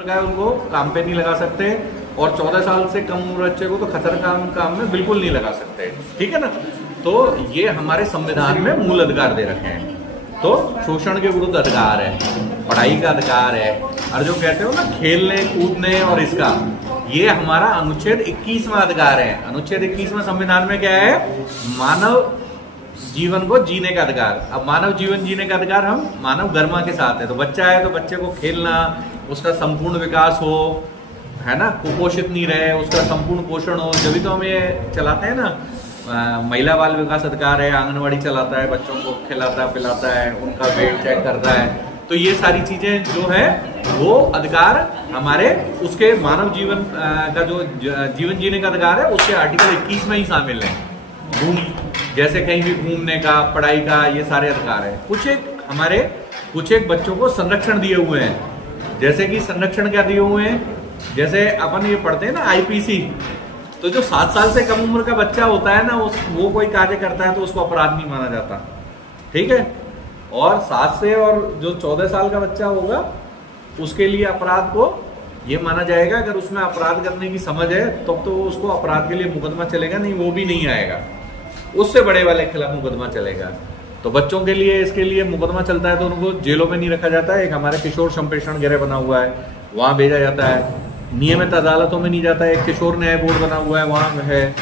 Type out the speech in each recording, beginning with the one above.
है उनको काम पे नहीं लगा सकते, और 14 साल से कम उम्र बच्चे को तो खतर काम में बिल्कुल नहीं लगा सकते। ठीक है ना। तो ये हमारे संविधान में मूल अधिकार दे रखे हैं। तो शोषण के विरुद्ध अधिकार है, पढ़ाई का अधिकार है, और जो कहते हो ना खेलने कूदने और इसका, ये हमारा अनुच्छेद 21वां अधिकार है। अनुच्छेद 21वां संविधान में क्या है? मानव जीवन को जीने का अधिकार। अब मानव जीवन जीने का अधिकार हम मानव गरिमा के साथ है। तो बच्चा है तो बच्चे को खेलना, उसका संपूर्ण विकास हो, है ना, कुपोषित नहीं रहे, उसका संपूर्ण पोषण हो। जब भी तो हम ये चलाते हैं ना, महिला बाल विकास अधिकार है, आंगनवाड़ी चलाता है, बच्चों को खिलाता पिलाता है, उनका वेट चेक करता है। तो ये सारी चीजें जो है वो अधिकार हमारे उसके मानव जीवन का जो जीवन जीने का अधिकार है उसके आर्टिकल 21 में ही शामिल है। जैसे कहीं भी घूमने का, पढ़ाई का, ये सारे अधिकार है। कुछ एक बच्चों को संरक्षण दिए हुए हैं। जैसे कि संरक्षण क्या दिए हुए हैं? जैसे अपन ये पढ़ते हैं ना आईपीसी, तो जो 7 साल से कम उम्र का बच्चा होता है ना, वो कोई कार्य करता है तो उसको अपराध नहीं माना जाता। ठीक है। और 7 से और जो 14 साल का बच्चा होगा उसके लिए अपराध को ये माना जाएगा, अगर उसमें अपराध करने की समझ है तब तो उसको अपराध के लिए मुकदमा चलेगा, नहीं वो भी नहीं आएगा, उससे बड़े वाले के खिलाफ मुकदमा चलेगा। तो बच्चों के लिए इसके लिए मुकदमा चलता है तो उनको जेलों में नहीं रखा जाता है। एक हमारे किशोर संप्रेषण गृह बना हुआ है, वहां भेजा जाता है। नियमित अदालतों में नहीं जाता है। एक किशोर न्याय बोर्ड बना हुआ है, वहां है।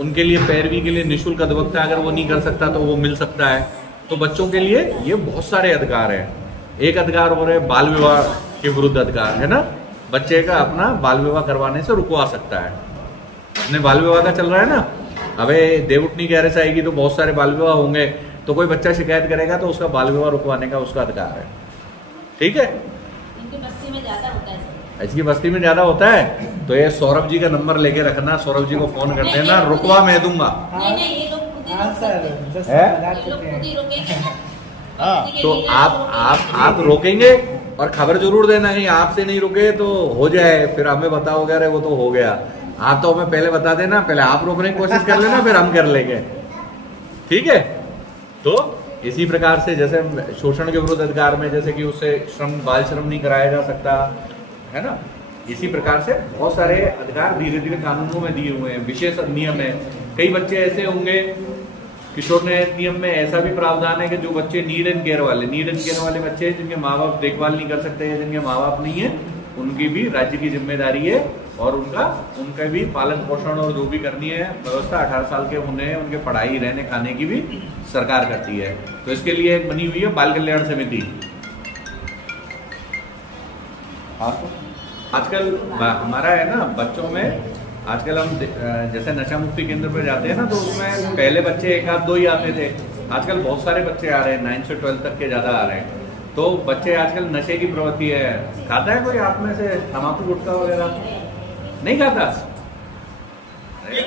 उनके लिए पैरवी के लिए निःशुल्क अधिवक्ता, अगर वो नहीं कर सकता तो वो मिल सकता है। तो बच्चों के लिए ये बहुत सारे अधिकार है। एक अधिकार हो रहे बाल विवाह के विरुद्ध अधिकार, है ना, बच्चे का अपना बाल विवाह करवाने से रुकवा सकता है। अपने बाल विवाह का चल रहा है ना, अबे देवउठनी की अरस आएगी तो बहुत सारे बाल विवाह होंगे, तो कोई बच्चा शिकायत करेगा तो उसका बाल विवाह रुकवाने का उसका अधिकार है। ठीक है। इनकी बस्ती में ज्यादा होता है, इसकी बस्ती में ज्यादा होता है। तो ये सौरभ जी का नंबर लेके रखना, सौरभ जी को फोन कर देना, रुकवा मैं दूंगा। नहीं, ये लोग खुद ही रोकेंगे। तो आप रोकेंगे और खबर जरूर देना, कहीं आपसे नहीं रुके तो हो जाए, फिर हमें बताओगे अरे वो तो हो गया। आप तो हमें पहले बता देना, पहले आप रोकने की कोशिश कर लेना, फिर हम कर लेंगे। ठीक है। तो इसी प्रकार से जैसे शोषण के विरुद्ध अधिकार में, जैसे कि उससे बाल श्रम नहीं कराया जा सकता, है ना, इसी प्रकार से बहुत सारे अधिकार धीरे धीरे कानूनों में दिए हुए हैं। विशेष नियम है। कई बच्चे ऐसे होंगे, किशोर न्याय नियम में ऐसा भी प्रावधान है कि जो बच्चे नीड एंड केयर वाले बच्चे जिनके माँ बाप देखभाल नहीं कर सकते हैं, जिनके माँ बाप नहीं है, उनकी भी राज्य की जिम्मेदारी है, और उनका भी पालन पोषण और जो भी करनी है व्यवस्था 18 साल के होने हैं, उनके पढ़ाई रहने खाने की भी सरकार करती है। तो इसके लिए एक बनी हुई है बाल कल्याण समिति। आजकल हमारा है ना बच्चों में, आजकल हम जैसे नशा मुक्ति केंद्र पर जाते हैं ना, तो उसमें पहले बच्चे 1 आध 2 ही आते थे। आजकल बहुत सारे बच्चे आ रहे हैं, 9 से 12 तक के ज्यादा आ रहे हैं। तो बच्चे आजकल नशे की प्रवृत्ति है। खाता है कोई आप में से तम्बाकू गुटखा वगैरह? नहीं खाता। ये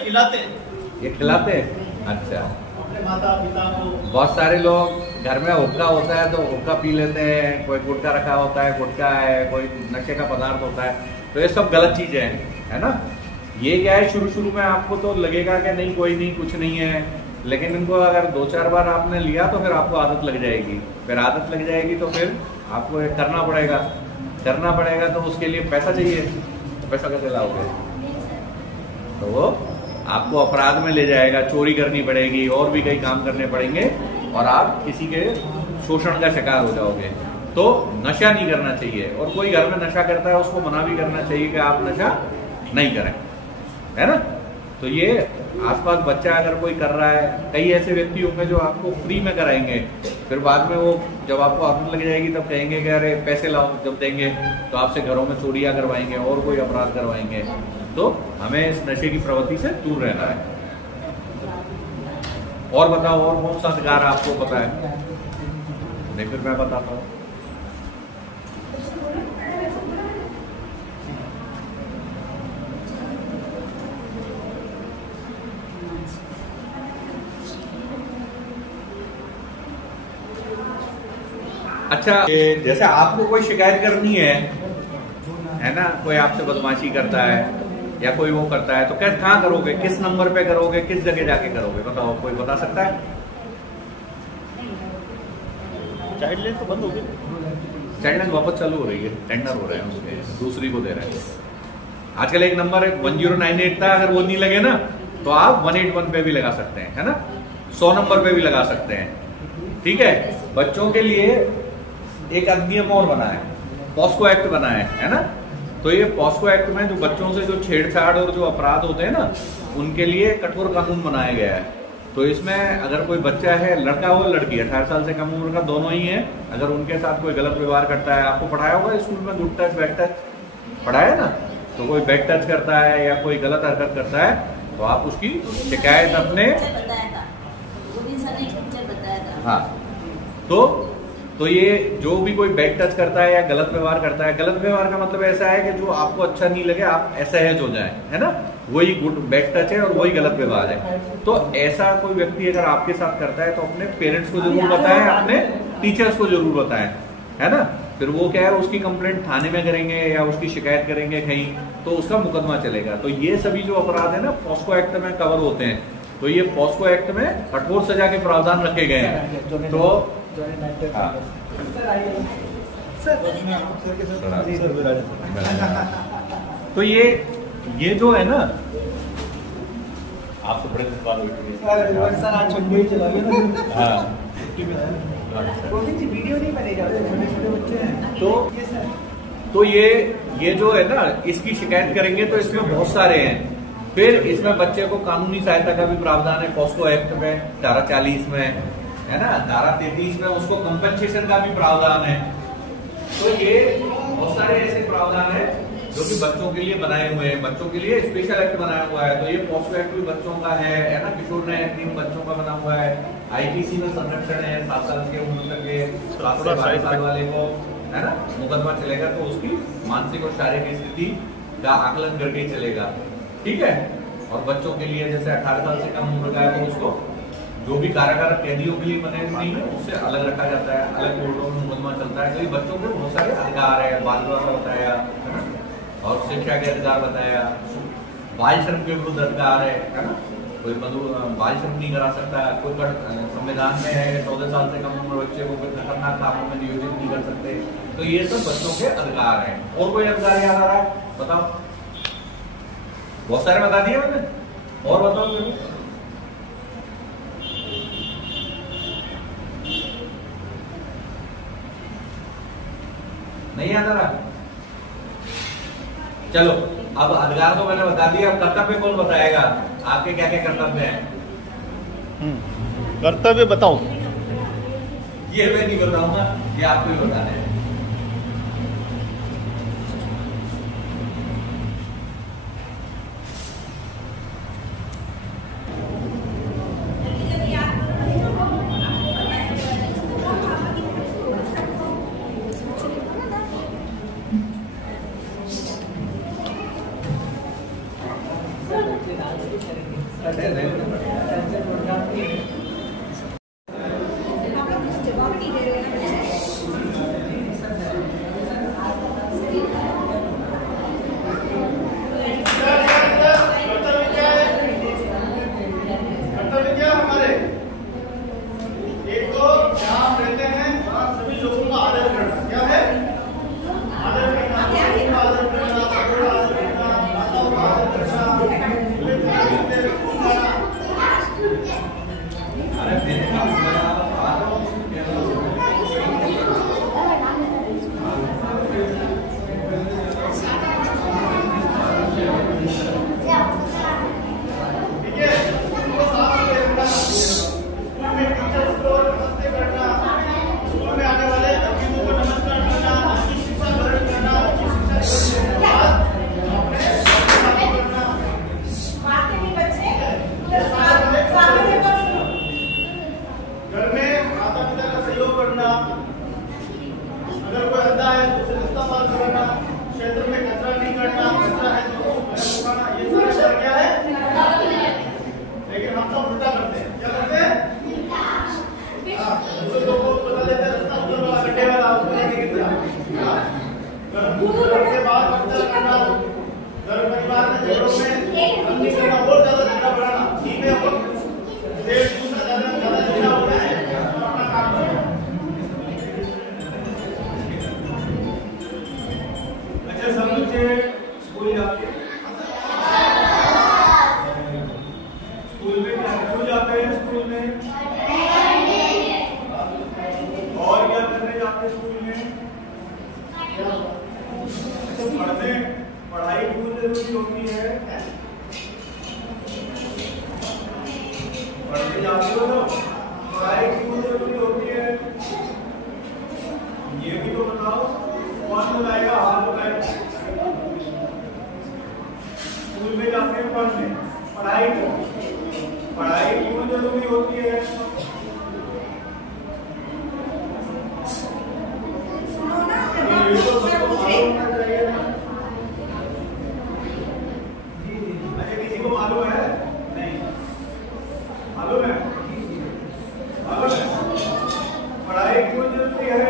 खिलाते अच्छा। माता पिता को बहुत सारे लोग घर में हुक्का होता है तो हुक्का पी लेते हैं, कोई गुटखा रखा होता है, गुटखा है, कोई नशे का पदार्थ होता है। तो ये सब गलत चीजें हैं, है ना। ये क्या है, शुरू में आपको तो लगेगा कि नहीं कोई नहीं, कुछ नहीं है, लेकिन इनको अगर 2-4 बार आपने लिया तो फिर आपको आदत लग जाएगी। फिर आदत लग जाएगी तो फिर आपको ये करना पड़ेगा। तो उसके लिए पैसा चाहिए, तो पैसा कैसे लाओगे? तो वो आपको अपराध में ले जाएगा, चोरी करनी पड़ेगी, और भी कई काम करने पड़ेंगे, और आप किसी के शोषण का शिकार हो जाओगे। तो नशा नहीं करना चाहिए, और कोई घर में नशा करता है उसको मना भी करना चाहिए कि आप नशा नहीं करें, है ना। तो ये आसपास बच्चा अगर कोई कर रहा है, कई ऐसे व्यक्ति होंगे जो आपको फ्री में कराएंगे, फिर बाद में वो जब आपको आदत लग जाएगी तब कहेंगे कि अरे पैसे लाओ, जब देंगे तो आपसे घरों में चोरियां करवाएंगे और कोई अपराध करवाएंगे। तो हमें इस नशे की प्रवृत्ति से दूर रहना है। और बताओ, और कौन सा अधिकार आपको पता है? नहीं फिर मैं बताता हूँ। अच्छा, जैसे आपको कोई शिकायत करनी है ना, कोई आपसे बदमाशी करता है या कोई वो करता है, तो क्या कहाँ करोगे, किस नंबर पे करोगे, किस जगह जाके करोगे? बताओ, कोई बता सकता है? चाइल्ड लाइन तो बंद हो गई। चाइल्ड लाइन वापस चालू हो रही है, टेंडर हो रहे हैं उसके, दूसरी को दे रहे हैं। आजकल एक नंबर है 1098 था, अगर वो नहीं लगे ना तो आप 181 पे भी लगा सकते हैं, है ना, 100 नंबर पे भी लगा सकते हैं। ठीक है, बच्चों के लिए एक अधिनियम और बना है, पॉस्को एक्ट बना है ना। तो ये पॉस्को एक्ट में जो बच्चों से जो छेड़छाड़ और जो अपराध होते हैं ना, उनके लिए कठोर कानून बनाया गया है। तो इसमें अगर कोई बच्चा है, लड़का हो लड़की, 18 साल से कम उम्र का दोनों ही है, अगर उनके साथ कोई गलत व्यवहार करता है, आपको पढ़ाया होगा स्कूल में गुड टच बैड टच पढ़ाया ना, तो कोई बैड टच करता है या कोई गलत हरकत करता है तो आप उसकी शिकायत अपने, हाँ, तो ये जो भी कोई बैड टच करता है या गलत व्यवहार करता है, गलत व्यवहार का मतलब ऐसा है कि जो आपको अच्छा नहीं लगे आप असहज हो जाए, है ना, वही गुड बैड टच है और वही गलत व्यवहार है। तो ऐसा कोई व्यक्ति अगर आपके साथ करता है तो अपने पेरेंट्स को जरूर बताएं, अपने टीचर्स को जरूर बताएं, है ना। फिर वो क्या है, उसकी कंप्लेंट थाने में करेंगे या उसकी शिकायत करेंगे कहीं, तो उसका मुकदमा चलेगा। तो ये सभी जो अपराध है ना पॉस्को एक्ट में कवर होते हैं। तो ये पॉस्को एक्ट में कठोर सजा के प्रावधान रखे गए हैं। तो हाँ, तो ये जो है ना, आप तो बड़े हाँ, वीडियो नहीं बनेगा, छोटे बच्चे हैं। तो ये जो है ना, इसकी शिकायत करेंगे तो इसमें बहुत सारे हैं। फिर इसमें बच्चे को कानूनी सहायता का भी प्रावधान है पॉस्को एक्ट में, धारा 40 में, है ना, धारा 33 में उसको कंपनसेशन का भी प्रावधान है। तो ये बहुत सारे ऐसे प्रावधान है जो कि बच्चों के लिए बनाए हुए हैं, बच्चों के लिए स्पेशल एक्ट बनाया हुआ है। तो ये पॉस्को एक्ट भी बच्चों का है ना, किशोर न्याय अधिनियम बच्चों का बना हुआ है, आईपीसी में संरक्षण है, 7 साल के उम्र तक के 7 से 12 साल वाले को, है ना, मुकदमा चलेगा तो उसकी मानसिक और शारीरिक स्थिति का आकलन करके चलेगा। ठीक है, और बच्चों के लिए जैसे 18 साल से कम उम्र का है तो उसको जो भी कारागार कैदियों के लिए बने नहीं है उससे अलग रखा जाता है, अलग कोर्टों में मुकदमा चलता है। तो ये बच्चों के बहुत सारे अधिकार है, बाल विवाह का बताया, है ना, और शिक्षा के अधिकार बताया, बाल श्रम के विरुद्ध अधिकार है ना, कोई बाल श्रम नहीं करा सकता, कोई संविधान में है 14 साल से कम उम्र बच्चे को कोई खतरनाक कामों में नियोजित नहीं कर सकते। तो ये सब बच्चों के अधिकार है। और कोई अधिकार याद आ रहा है बताओ? बहुत सारे बता दिए मैंने, और बताओ जरूर। नहीं याद आ रहा? चलो, अब अधिकार तो मैंने बता दिया, अब कर्तव्य कौन बताएगा? आपके क्या क्या कर्तव्य हैं? कर्तव्य बताओ। ये मैं नहीं बताऊंगा, ये आपको ही बताना है। बताइए। स्कूल में क्यों जाते हैं? स्कूल में और क्या करने जाते हैं? स्कूल में पढ़ने, पढ़ाई क्यों जरूरी होती है? पढ़ने जाते हो ना, पढ़ाई क्यों जरूरी होती है? ये भी तो बताओ। कौन बताएगा? हाथ बताएगा। स्कूल में जाते हैं पढ़ने, पढ़ाई क्यों जरूरी होती है? ये तो सबको मालूम होना चाहिए ना। अच्छा, किसी को मालूम है? नहीं मालूम है? मालूम है पढ़ाई क्यों जरूरी है?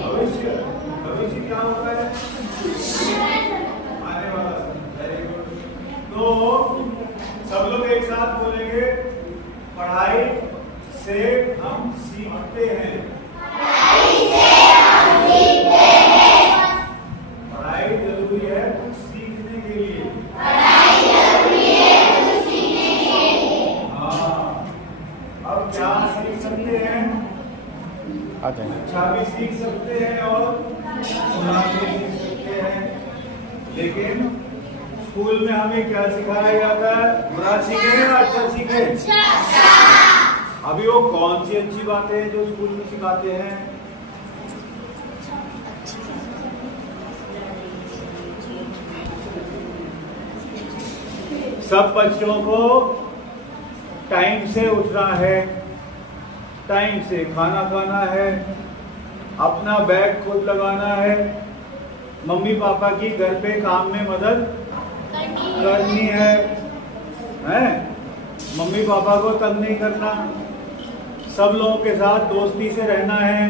भविष्य, भविष्य क्या होता है? आने वाला। Very good. तो सब लोग एक साथ बोलेंगे, पढ़ाई से हम सीखते हैं। पढ़ाई जरूरी है कुछ सीखने के लिए। हाँ, अब क्या सीख सकते हैं? अच्छा भी सीख सकते हैं और बुरा भी सीख सकते हैं। लेकिन स्कूल में हमें क्या सिखाया जाता है? बुरा सीखे या अच्छा सीखे? अभी वो कौन सी अच्छी बातें हैं जो स्कूल में सिखाते हैं? सब बच्चों को टाइम से उठना है, टाइम से खाना खाना है, अपना बैग खुद लगाना है, मम्मी पापा की घर पे काम में मदद करनी है, मम्मी पापा को तंग नहीं करना, सब लोगों के साथ दोस्ती से रहना है।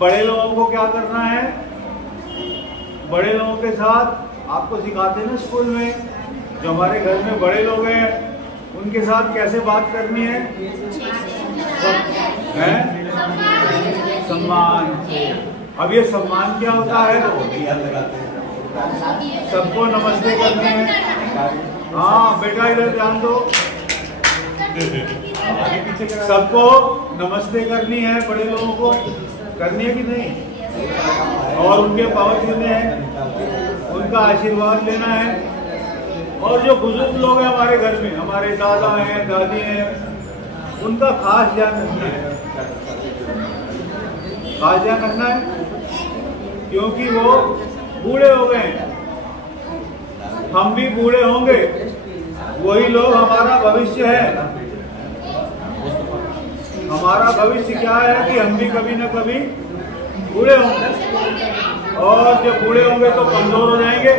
बड़े लोगों को क्या करना है? बड़े लोगों के साथ आपको सिखाते हैं ना स्कूल में, जो हमारे घर में बड़े लोग हैं उनके साथ कैसे बात करनी है? सम्मान। अब ये सम्मान क्या होता है? सबको नमस्ते करनी है। हाँ बेटा इधर ध्यान दो। सबको नमस्ते करनी है, बड़े लोगों को करनी है कि नहीं? और उनके पाँव छूने हैं, उनका आशीर्वाद लेना है। और जो बुजुर्ग लोग हैं हमारे घर में, हमारे दादा हैं, दादी हैं, उनका खास ध्यान रखना है। खास ध्यान रखना है क्योंकि वो बूढ़े हो गए, हम भी बूढ़े होंगे, वही लोग हमारा भविष्य है। हमारा भविष्य क्या है कि हम भी कभी न कभी बूढ़े होंगे, और जब बूढ़े होंगे तो कमजोर हो जाएंगे।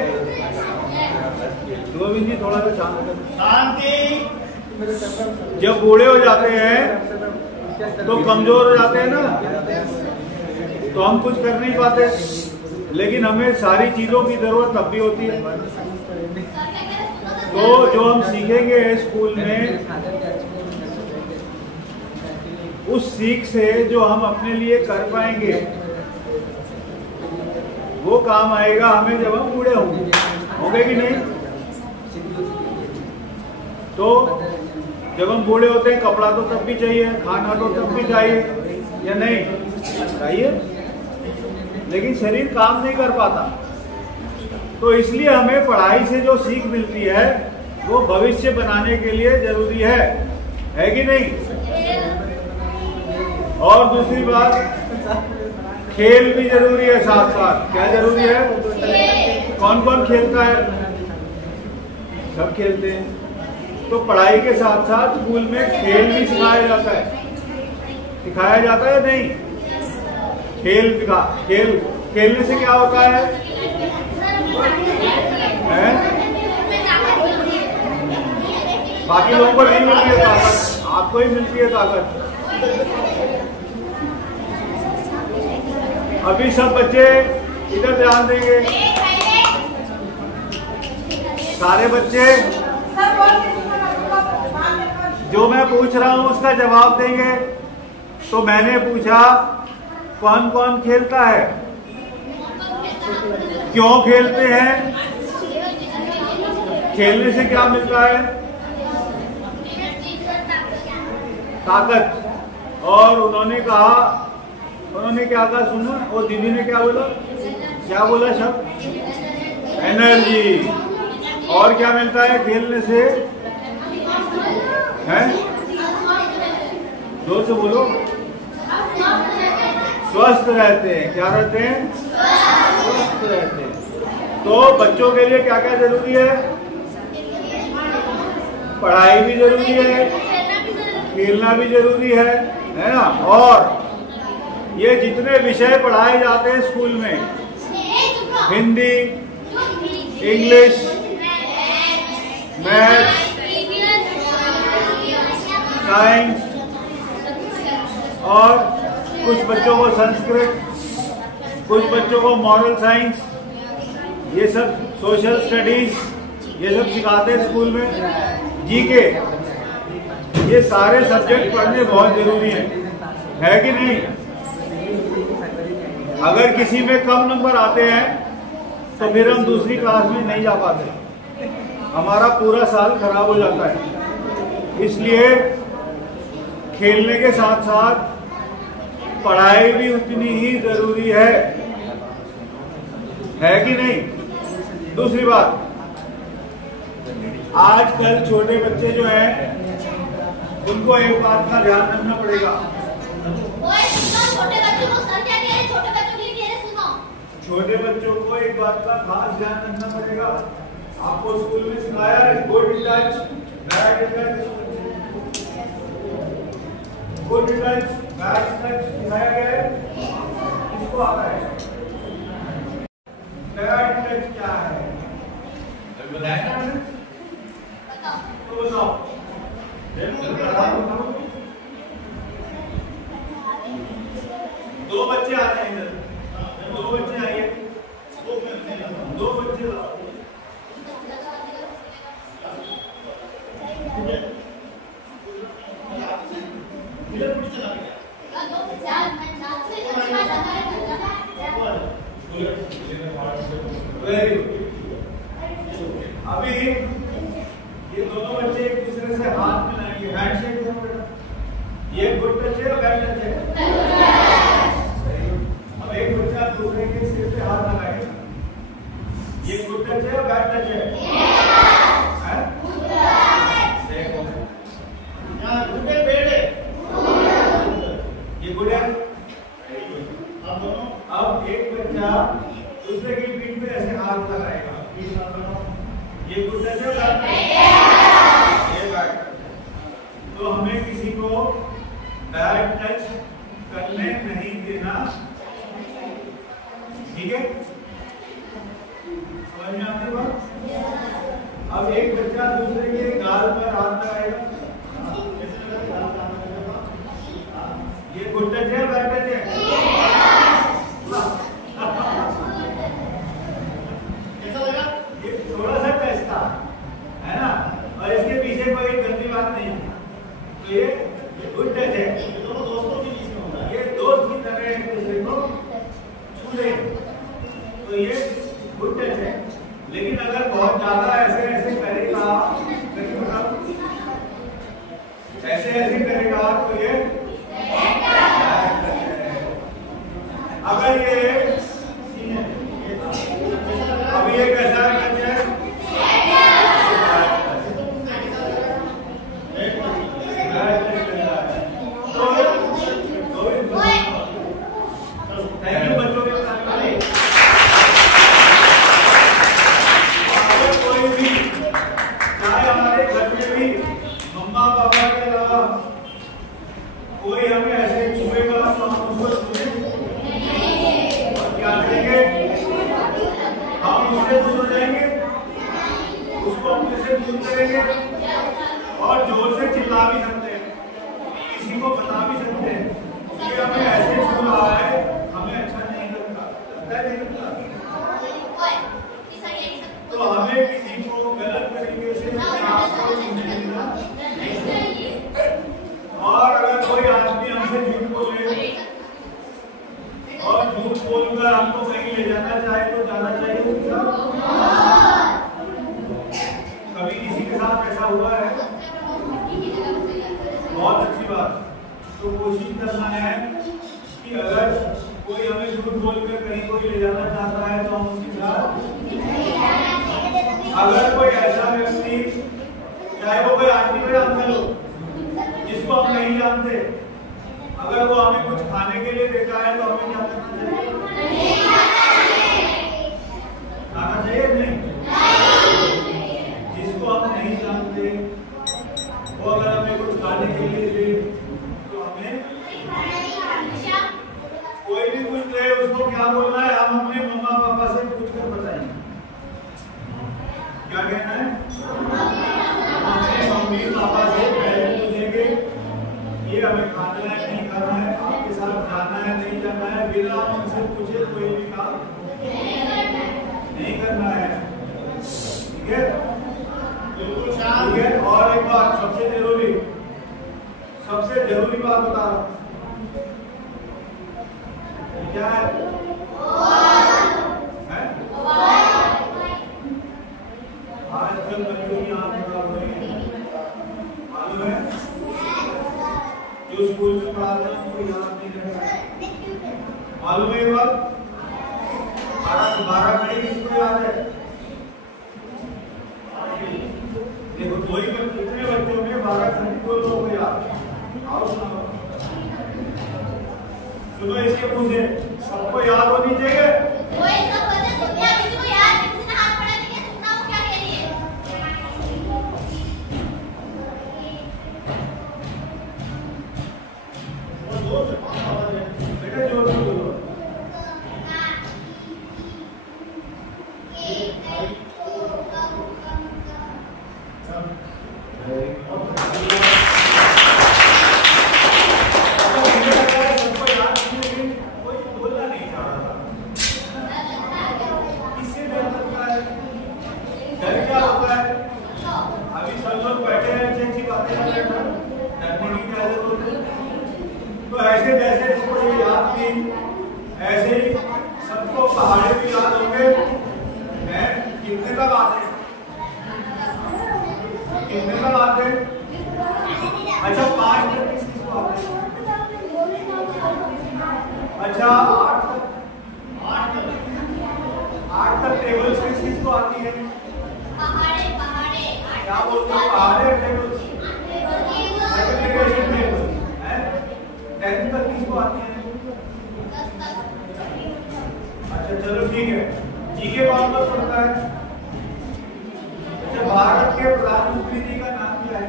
गोविंद जी थोड़ा सा शांति। जब बूढ़े हो जाते हैं तो कमजोर हो जाते हैं ना, तो हम कुछ कर नहीं पाते। लेकिन हमें सारी चीजों की जरूरत तब भी होती है। तो जो हम सीखेंगे स्कूल में, उस सीख से जो हम अपने लिए कर पाएंगे वो काम आएगा हमें जब हम बूढ़े होंगे कि नहीं? तो जब हम बूढ़े होते हैं कपड़ा तो तब भी चाहिए, खाना तो तब भी चाहिए, या नहीं चाहिए? लेकिन शरीर काम नहीं कर पाता। तो इसलिए हमें पढ़ाई से जो सीख मिलती है वो भविष्य बनाने के लिए जरूरी है कि नहीं? और दूसरी बात, खेल भी जरूरी है साथ साथ। क्या जरूरी है? कौन कौन खेलता है? सब खेलते हैं। तो पढ़ाई के साथ साथ स्कूल में खेल भी सिखाया जाता है। सिखाया जाता है नहीं? खेलने से क्या होता है? बाकी लोगों को नहीं मिलती है ताकत, आपको ही मिलती है ताकत। अभी सब बच्चे इधर ध्यान देंगे, सारे बच्चे जो मैं पूछ रहा हूं उसका जवाब देंगे। तो मैंने पूछा कौन कौन खेलता है? क्यों खेलते हैं? खेलने से क्या मिलता है? ताकत। और उन्होंने कहा, उन्होंने क्या कहा सुनो, और दीदी ने क्या बोला? क्या बोला शब्द? एनर्जी। और क्या मिलता है खेलने से? हैं? जोर से बोलो। स्वस्थ रहते हैं। क्या रहते हैं? स्वस्थ रहते हैं। तो बच्चों के लिए क्या क्या जरूरी है? पढ़ाई भी जरूरी है, खेलना भी जरूरी है ना? और ये जितने विषय पढ़ाए जाते हैं स्कूल में, हिंदी, इंग्लिश, मैथ, साइंस, और कुछ बच्चों को संस्कृत, कुछ बच्चों को मॉरल साइंस, ये सब सोशल स्टडीज, ये सब सिखाते हैं स्कूल में। जीके, ये सारे सब्जेक्ट पढ़ने बहुत जरूरी है कि नहीं? अगर किसी में कम नंबर आते हैं तो फिर हम दूसरी क्लास में नहीं जा पाते, हमारा पूरा साल खराब हो जाता है। इसलिए खेलने के साथ साथ पढ़ाई भी उतनी ही जरूरी है कि नहीं? दूसरी बात, आजकल छोटे बच्चे जो हैं उनको एक बात का ध्यान रखना पड़ेगा। छोटे बच्चों को एक बात का खास ध्यान रखना पड़ेगा। आपको स्कूल में सिखाया है good touch, bad touch, good touch, bad touch सिखाया गया है। किसको आता है? बैड टच क्या है? तो बताओ। दो बच्चे आते हैं इधर, दो बच्चे आइए, दो बच्चे लाओ। Very good. अभी ये दोनों बच्चे एक दूसरे से हाथ मिलाएंगे, हैंडशेक करो बेटा। ये गुड टच है और बैड टच है? अब एक बच्चा दूसरे के सिर पे हाथ लगाएगा। ये गुड टच है और बैड टच है? ये गुड है। अब एक बच्चा दूसरे की पीठ पे ऐसे हाथ लगाएगा। ये गुड टच है? ये बैड। तो हमें किसी को बैड टच करने नहीं देना, ठीक है? समझ में आती बात? अब एक बच्चा दूसरे के गाल पर हाथ लगाएगा। ये गुड टच है बैड टच है? कैसा लगा? ये थोड़ा सा टच था, है ना? और इसके पीछे कोई गंदी बात नहीं है, तो ये गुड टच है। ये दोनों दोस्तों के बीच में होता है, ये दोस्त की तरह एक दूसरे को छू रहे हैं, तो ये गुड टच है। लेकिन अगर बहुत ज्यादा ऐसे ऐसे करेगा, ऐसे ऐसे करेगा तो ये अगर ये अभी ये कैसा टच है? थैंक यू बच्चों के साथ। कोई भी चाहे हमारे घर में भी मम्मा पापा के अलावा कोई हमें ऐसे छुएगा तो हम उसको और क्या करेंगे? हम उससे दूर हो जाएंगे, उसको अपने से दूर करेंगे और जोर से चिल्ला भी सकते हैं, किसी को बता भी सकते हैं कि हमें ऐसे छू रहा है, हमें अच्छा नहीं लगता, नहीं लगता। तो हमें किसी को गलत तरीके से और अगर कोई आदमी हमसे झूठ बोले और झूठ बोलकर हमको कहीं ले जाना चाहे तो जाना चाहिए उसके साथ। कभी किसी के साथ ऐसा हुआ है? बहुत अच्छी बात। तो कोशिश करना है कि अगर कोई हमें झूठ बोलकर कहीं कोई ले जाना चाहता है तो हम उसके साथ, अगर कोई ऐसा व्यक्ति, चाहे वो कोई आंटी कोई अंकल हो जिसको हम नहीं जानते, अगर वो हमें कुछ खाने के लिए देता है तो हमें क्या करना चाहिए? खाना चाहिए नहीं? जिसको हम नहीं जानते वो अगर हमें कुछ खाने के लिए दे तो हमें, कोई भी कुछ दे उसको क्या बोलना है? हम अपने मम्मा पापा से पूछकर बताएंगे। क्या कहना है? अपने मम्मी पापा से पहले पूछेंगे ये हमें खाना है नहीं खाना है, आपके साथ जाना है नहीं जाना है, बिना उनसे पूछे कोई भी काम नहीं करना है। ठीक है? बिल्कुल ठीक है। और एक बात सबसे जरूरी बात बता रहा हूं, क्या है? आजकल बच्चों की आंख खराब हो रही है, मालूम है? जो स्कूल में पढ़ाते हैं उनको याद नहीं रहता, मालूम है? ये बात 12 घड़ी किसको याद है? देखो दो ही कितने बच्चों में 12 घड़ी को लोगों को याद है? आओ सुनो इसके पूछे, सबको याद होनी चाहिए। बेटा जोर से बोलो। तो ऐसे जैसे इसको ये याद की, ऐसे ही सबको पहाड़े भी याद होंगे। कितने तक आते? कितने तक आते? अच्छा 5 तक किसको आते? अच्छा 8 तक टेबल्स किसको आती है? क्या बोलते हैं? पहाड़े टेबल्स, मल्टीप्लिकेशन टेबल। 10 तक किसको आती है? अच्छा चलो ठीक है। जीके कौन कौन पढ़ता है? अच्छा भारत के प्रधानमंत्री जी का नाम क्या है?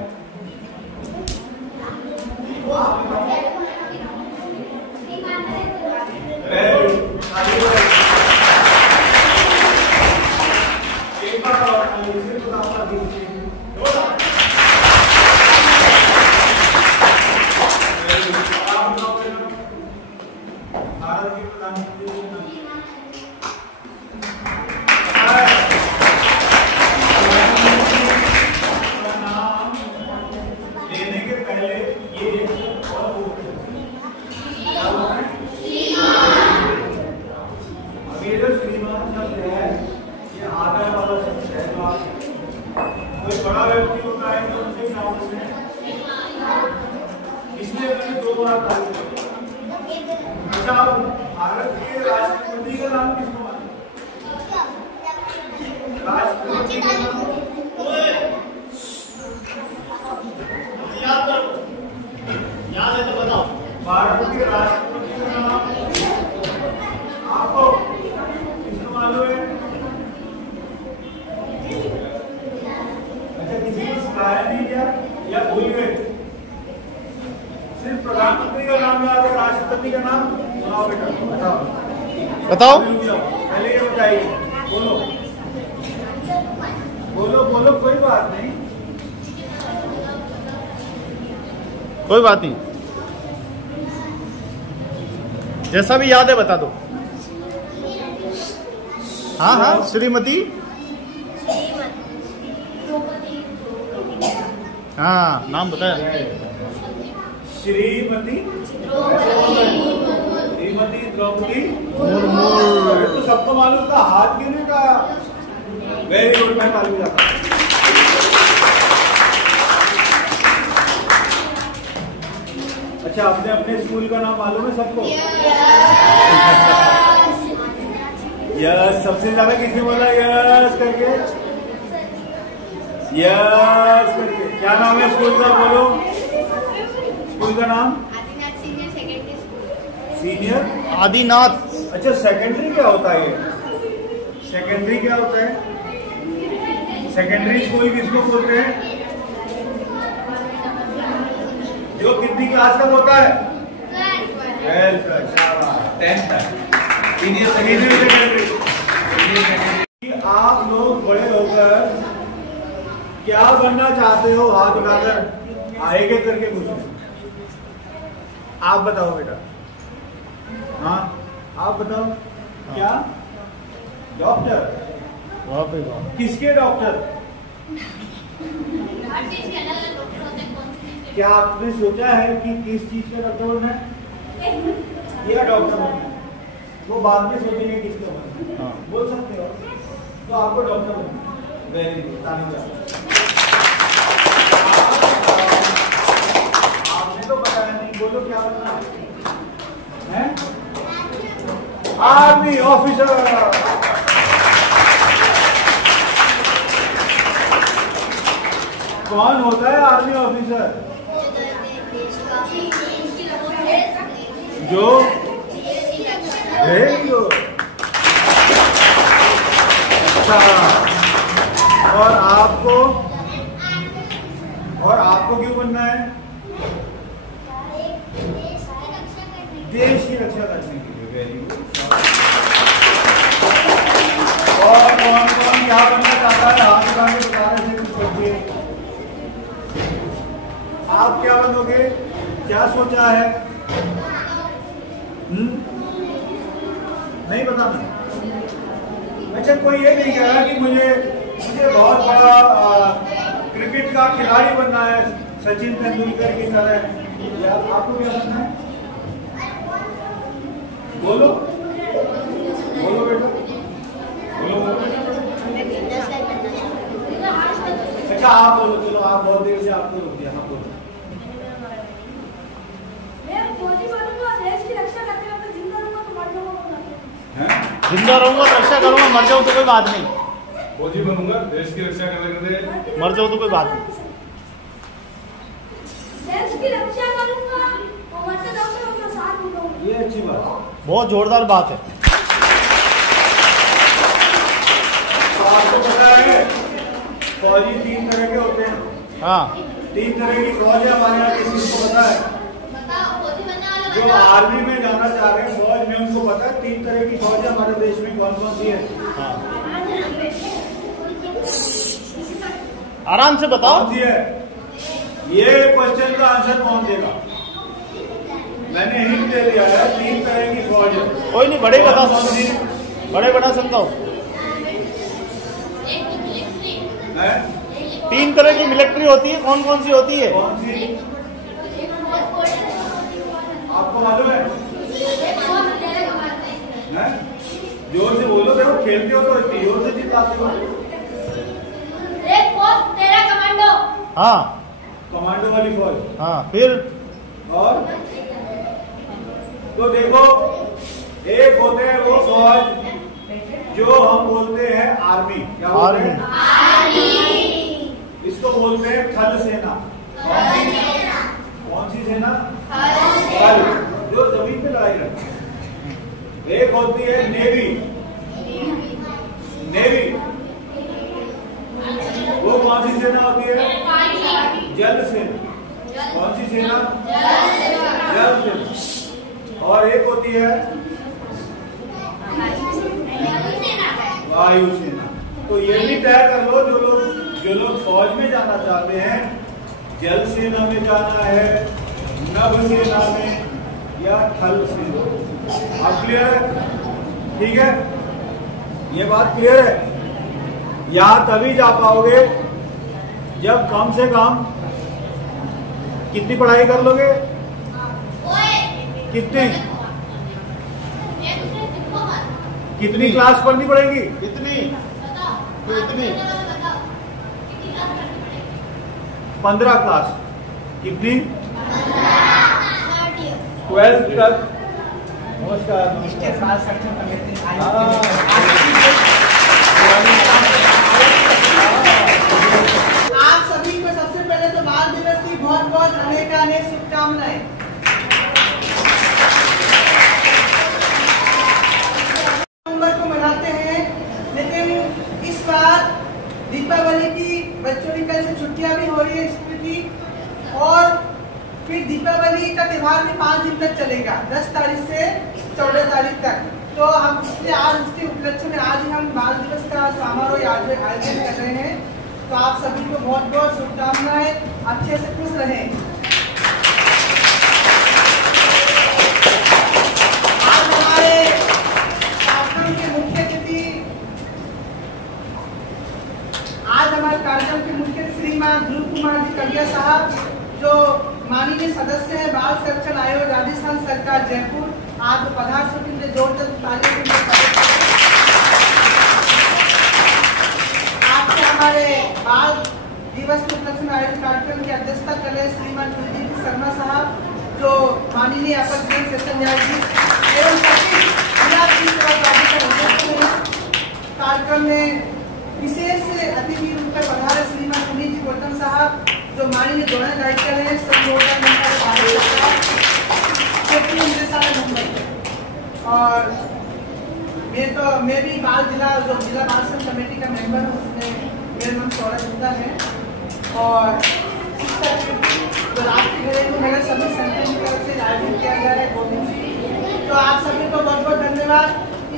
एक बार और इसे बताऊंगा दीजिए। भारत के प्रधानमंत्री नाम लेने के पहले ये और अभी जो श्रीमान शब्द है ये आदर वाला शब्द है। कोई बड़ा व्यक्ति होता है तो उनसे क्या होता है? इसलिए मैंने 2 बार बात की। अच्छा भारत के राष्ट्रपति का नाम किसको मालूम? राष्ट्रपति का नाम याद करो, याद है तो बताओ। भारत के राष्ट्रपति का नाम आपको किसको मालूम है? अच्छा किसी को सिखाया नहीं क्या या भूल गए? सिर्फ प्रधानमंत्री का नाम याद है, राष्ट्रपति का नाम सुनाओ बेटा, बताओ। पहले ये बताइए, बोलो बोलो बोलो, कोई बात नहीं, कोई बात नहीं, जैसा भी याद है बता दो। हाँ हाँ श्रीमती, हाँ नाम बताया। श्रीमती द्रौपदी मुर्मू। तो सबको मालूम था, हाथ क्यों नहीं का? वेरी गुड, मैं मालूम जाता। अच्छा, आपने अपने स्कूल का नाम मालूम है सबको? यस। सबसे ज्यादा किसने बोला यस करके? यस करके। क्या नाम है स्कूल का? बोलो स्कूल का नाम। सीनियर आदिनाथ। अच्छा, सेकेंडरी क्या होता है? सेकेंडरी क्या होता है? सेकेंडरी स्कूल किसको बोलते हैं? जो कितनी क्लास तक होता है? 12th तक। 10th तक। Senior secondary. आप लोग बड़े होकर क्या बनना चाहते हो? हाथ उठाकर आएंगे करके पूछो। आप बताओ बेटा। हाँ, आप बताओ। क्या? डॉक्टर? वाह भाई वाह। किसके डॉक्टर? क्या आपने सोचा है कि किस चीज का डॉक्टर बनना है? या डॉक्टर बनना है? वो बाद में सोचेंगे किसका बनना है। हाँ। बोल सकते हो तो आपको डॉक्टर बनना है। वेरी गुड, आपने तो बताया नहीं। बोलो क्या बनना है? Army officer. कौन होता है आर्मी ऑफिसर? जो वेरी गुड। अच्छा, और आपको क्यों बनना है? देश की रक्षा करने के लिए। Very good. और कौन कौन क्या बनना चाहता है? हाथ उठा के बताने से कुछ बच्चे। आप क्या बनोगे? क्या सोचा है? नहीं बताना। अच्छा, कोई ये नहीं कह रहा कि मुझे बहुत बड़ा क्रिकेट का खिलाड़ी बनना है, सचिन तेंदुलकर की तरह। या आपको क्या बनना है? बोलो बोलो बेटा, बोलो। अच्छा, आप बोलो। चलो, आप बहुत देर से आपको रोक दिया। हाँ, बोलो। जिंदा रहूंगा तो रक्षा करूंगा, मर जाऊं तो कोई बात नहीं। फौजी बनूंगा, देश की रक्षा करते मर जाऊं तो कोई बात नहीं। देश की रक्षा करूंगा और मरते जाऊं तो अपना साथ दूंगा। ये अच्छी बात है, बहुत जोरदार बात है। तो आपको पता है फौजी 3 तरह के होते हैं। हाँ। 3 तरह की फौज है हमारे यहाँ। किसी को पता है? जो आर्मी में जाना चाह रहे हैं फौज में, उनको पता है 3 तरह की फौज है हमारे देश में। कौन कौन सी है? हाँ। आराम से बताओ। कौन सी है? ये क्वेश्चन का आंसर कौन देगा? मैंने हिंट दे दिया है। 3 तरह की फौज है। कोई नहीं, बड़े बता कौन सी? बड़े बता सकता हूँ। है? 3 तरह की मिलिट्री होती है। कौन कौन सी होती है? कौन सी? आपको मालूम है? जोर से बोलो। देखो, खेलते हो तो इतनी जोर से चिल्लाते हो। हाँ। कमांडो वाली फौज। हाँ, फिर और तो देखो, एक होते हैं वो फौज जो हम बोलते हैं आर्मी। क्या बोलते हैं? आर्मी। इसको बोलते हैं थल सेना। कौन सी सेना? थल, जो जमीन पे लड़ाई करती है। एक होती है नेवी। नेवी वो कौन सी सेना होती है? जल सेना। कौन सी सेना? जल सेना। और एक होती है वायु सेना। तो ये भी तय कर लो, जो लोग फौज में जाना चाहते हैं, जल सेना में जाना है, नभ सेना में या थल सेना। आप क्लियर है? ठीक है, ये बात क्लियर है। यहां तभी जा पाओगे जब कम से कम कितनी पढ़ाई कर लोगे? कितनी? कितनी क्लास पढ़नी पड़ेगी? कितनी? कितनी? 15 क्लास। कितनी? 12 तक। नमस्कार। आप सभी को सबसे पहले तो बाल दिवस की बहुत बहुत अनेक शुभकामनाएं। नवंबर को मनाते हैं, लेकिन इस बार दीपावली की बच्चों की कल से छुट्टियां भी हो रही है स्कूल की, और फिर दीपावली का त्योहार भी 5 दिन तक चलेगा, 10 तारीख से 14 तारीख तक। तो हम इसलिए आज इसके उपलक्ष्य में आज ही हम बाल दिवस का समारोह आयोजन कर रहे हैं। तो आप सभी को बहुत बहुत शुभकामनाएं, अच्छे से खुश रहें। आज हमारे कार्यक्रम के मुख्य अतिथि श्रीमान ध्रुव कुमार जी कलिया साहब, जो माननीय सदस्य है बाल संरक्षण आयोग राजस्थान सरकार जयपुर, आज पधार सके जोरदार तालियों आपसे हमारे बाल दिवस के उपलक्ष्य में आयोजित कार्यक्रम की अध्यक्षता कर रहे श्रीमान कुलदीप शर्मा साहब, जो माननीय अपर जिला सेशन न्यायाधीश एवं कार्यक्रम में विशेष अतिथि रूप में पधारे श्रीमान पुनीत जी गौतम साहब, जो माननीय जोनल डायरेक्टर है और मैं भी बाल जिला बाल संघ कमेटी का मेंबर हूँ, उसमें मेरा नाम सौरभ गुप्ता है। और जो राष्ट्रीय घरेलू नगर सभी संगठन की तरफ से आयोजित किया जा रहा है गोविंद जी, तो आप सभी को बहुत बहुत धन्यवाद।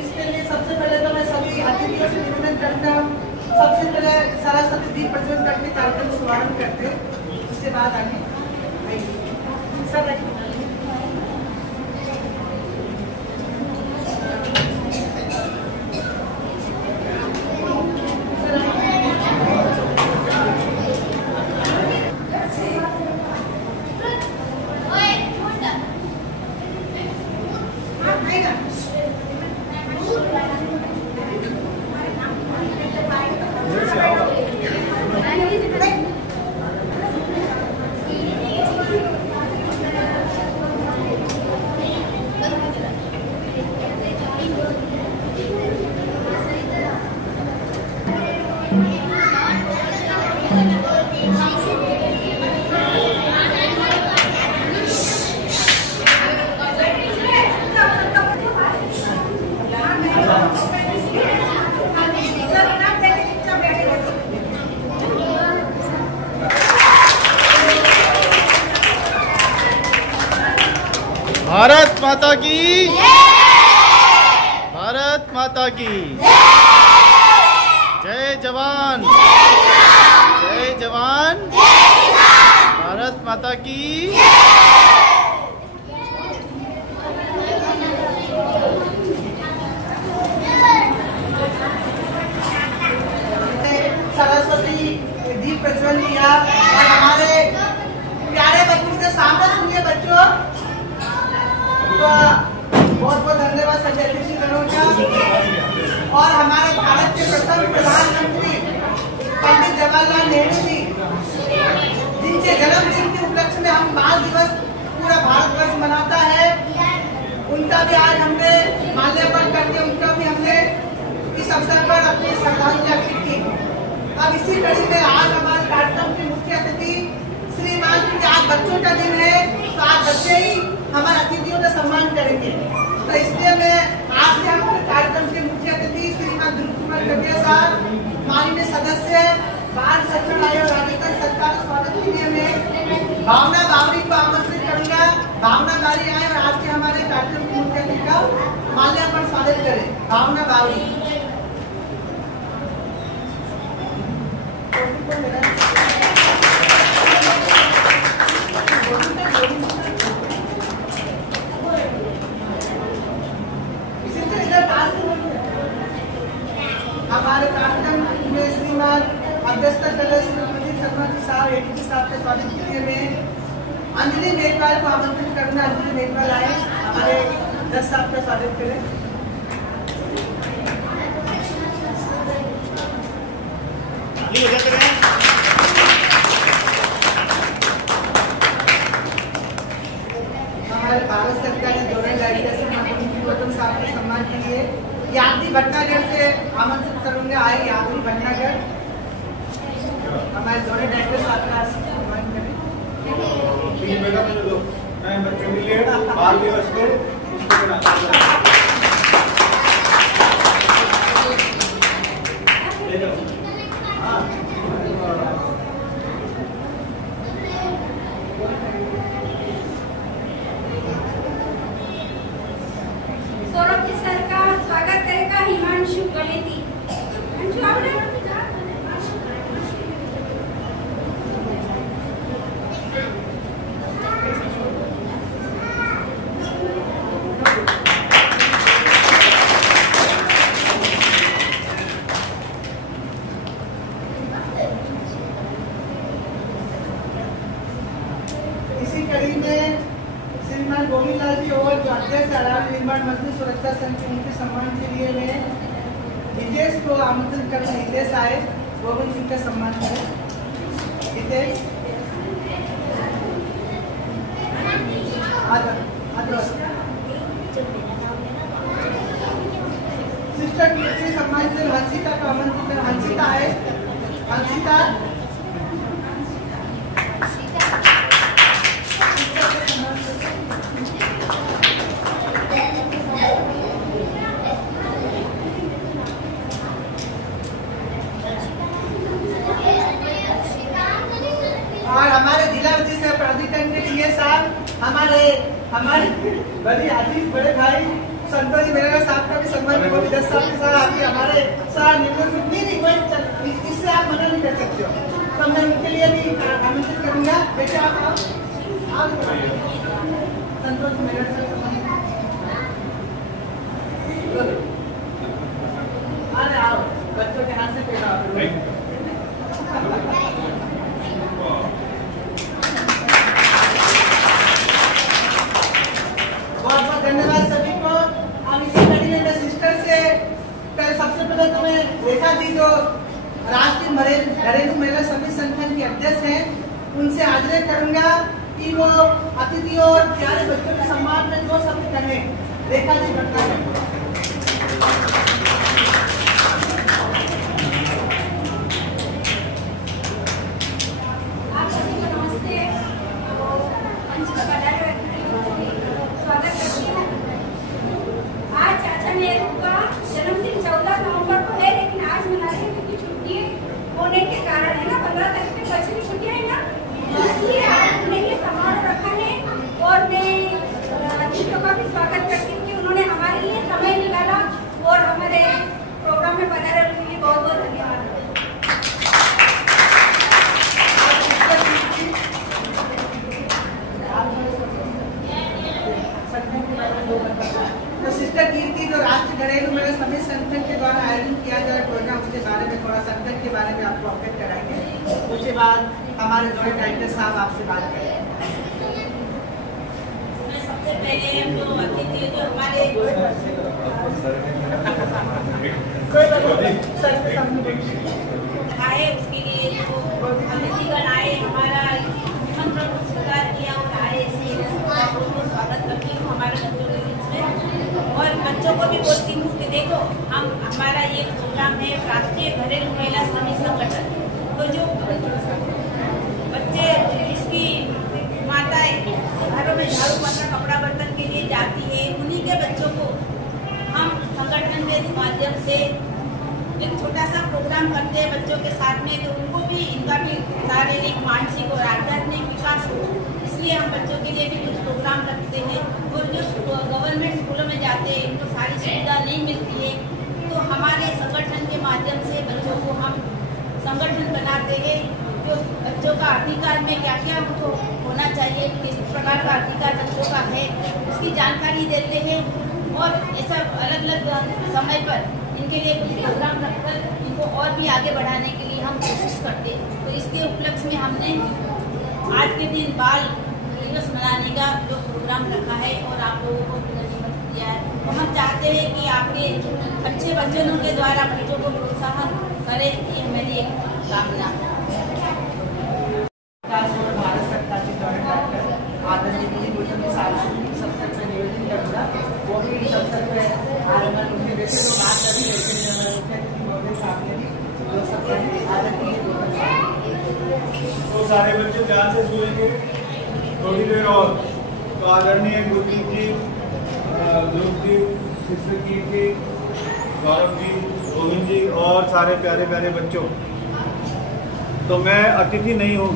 इसके लिए सबसे पहले तो मैं सभी अतिथियों से निवेदन करता हूँ, सबसे पहले सरस्वती दीप प्रज्वलन करके कार्यक्रम शुभारंभ करते हैं, उसके बाद आगे सर भारत माता की, भारत माता की जय जवान, जय जवान, भारत माता की। सरस्वती दीप प्रज्वलन किया और हमारे प्यारे बच्चों के सामने सुनिए बच्चों, तो बहुत बहुत धन्यवाद संजय कृषि करोगा। और हमारे भारत के प्रथम प्रधानमंत्री पंडित जवाहरलाल नेहरू जी, जिनके जन्मदिन के उपलक्ष्य में हम बाल दिवस पूरा भारतवर्ष मनाता है, उनका भी आज हमने माल्यार्पण करके उनका भी हमने इस अवसर पर अपनी श्रद्धांजलि अर्पित की। अब इसी कड़ी में आज हमारे कार्यक्रम के मुख्य अतिथि श्रीमान जी, आज बच्चों का दिन है, तो आज बच्चे ही हमारे अतिथियों का सम्मान करेंगे। तो इसलिए मैं आज के हमारे कार्यक्रम के मुख्य अतिथि श्रीमान ध्रुव कुमार कलिया साहब, माननीय सदस्य बाल संरक्षण आयोग राजस्थान सरकार स्वागत के लिए मैं भावना बावरी को आमंत्रित करूंगा। भावना बावरी आए और आज के हमारे कार्यक्रम के मुख्य अतिथि का माल्यार्पण स्वागत करें। भावना बावरी। हमारे कार्यक्रम में श्रीमान अध्यक्षता कर रहे श्री प्रदीप शर्मा जी साहब एडीजी साहब के स्वागत के लिए मैं अंजलि मेघवाल को आमंत्रित करूंगा। अंजलि मेघवाल आए, हमारे 10 साहब का स्वागत करें। यात्री भटनागर से आमंत्रित करूंगा। आए यात्री भटनागर, हमारे जोड़े डायरेक्टर साहब का आह्वान करें। बच्चों के लिए बाल दिवस पे सौरभ सर का स्वागत करेगा हिमांशु गलेती। हिमांशु आवड़े इसी कड़ी में श्रीमान गोविंद लाल जी और जो अध्यक्ष आराम निर्माण मंत्री सुरक्षा संघ के उनके सम्मान के लिए मैं हितेश को आमंत्रित करने हितेश आए, गोविंद सिंह का सम्मान करें। हितेश सिस्टर के सम्मान से हंसिता को आमंत्रित करें। हंसिता आए, हंसिता और हमारे जिला विधि प्राधिकरण के लिए साहब हमारे बड़े आजीज बड़े भाई संतोष मेरा साहब का भी सम्मान को 10 साल के साथ आपके हमारे साथ नहीं कोई इससे आप मना नहीं कर सकते हो, तो मैं उनके लिए भी आमंत्रित करूंगा। बेटे आप संतोष मेरा अरे आओ बच्चों के हाथ से पेड़ा धन्यवाद सभी को। अब इसी कड़ी में मैं सिस्टर से सबसे पहले तो मैं रेखा जी जो राष्ट्रीय घरेलू महिला समिति संगठन के अध्यक्ष हैं, उनसे आग्रह करूंगा कि वो अतिथियों और प्यारे बच्चों के सम्मान में जो शब्द कहें। रेखा जी घटना जन्मदिन 14 नवंबर को है, लेकिन आज मना रहे हैं क्योंकि छुट्टी होने के कारण है ना, 15 तारीख तक बच्चे की छुट्टियां है ना, इसलिए आज उन्हें ये समारोह रखा है। और मैं अतिथियों का भी स्वागत करती हूँ कि उन्होंने हमारे लिए समय निकाला और हमारे प्रोग्राम में पधारे, उनके लिए बहुत बहुत धन्यवाद। तो सिस्टर कीर्ति जो राष्ट्रीय घरेलू महिला समिति संगठन के द्वारा आयोजन किया जा रहा प्रोग्राम, उसके बारे में थोड़ा संगठन के बारे में आपको अवगत कराएंगे। उसके बाद हमारे जोड़े डायरेक्टर साहब आपसे बात करेंगे। सबसे पहले हम लोग अतिथि जो हमारे आए उसके लिए जो अतिथिगण आए, हमारा निमंत्रण स्वीकार किया और आए, इसलिए स्वागत करती हूँ हमारे बच्चों के बीच में। और बच्चों को भी बोलती हूँ कि देखो हमारा ये प्रोग्राम है राष्ट्रीय घरेलू महिला समिति संगठन, तो जो बच्चे जिसकी माताएं घरों में झाड़ू पोछा कपड़ा बर्तन के लिए जाती है, उन्हीं के बच्चों को हम संगठन के माध्यम से एक छोटा सा प्रोग्राम करते हैं बच्चों के साथ में, तो उनको भी इनका भी शारीरिक मानसिक और आध्यात्मिक विकास हो, इसलिए हम बच्चों के लिए भी कुछ प्रोग्राम रखते हैं। और जो गवर्नमेंट स्कूलों में जाते हैं इनको सारी सुविधा नहीं मिलती है, तो हमारे संगठन के माध्यम से बच्चों को हम संगठन बनाते हैं, जो बच्चों का अधिकार में क्या क्या उनको होना चाहिए, किस प्रकार का अधिकार बच्चों का है, उसकी जानकारी देते हैं। और ये सब अलग अलग समय पर इनके लिए कुछ प्रोग्राम रखकर इनको और भी आगे बढ़ाने के लिए हम कोशिश करते हैं। तो इसके उपलक्ष्य में हमने आज के दिन बाल दिवस मनाने का जो प्रोग्राम रखा है और आप लोगों को निमंत्रित किया है। तो हम चाहते हैं कि आपके अच्छे वचनों के द्वारा बच्चों को प्रोत्साहन करें, ये मेरी एक कामना है। भारत सरकार के द्वारा आदरणीय भोजन के साथ सबसे निवेदन करूँगा, वो भी सबसे उनके बेटे को बात तो सारे बच्चे ध्यान से सुनेंगे थोड़ी देर और। तो आदरणीय गुरदीप जी, ध्रुव जी, शिक्षक जी, गौरव जी, गोविंद जी और सारे प्यारे प्यारे बच्चों, तो मैं अतिथि नहीं हूँ,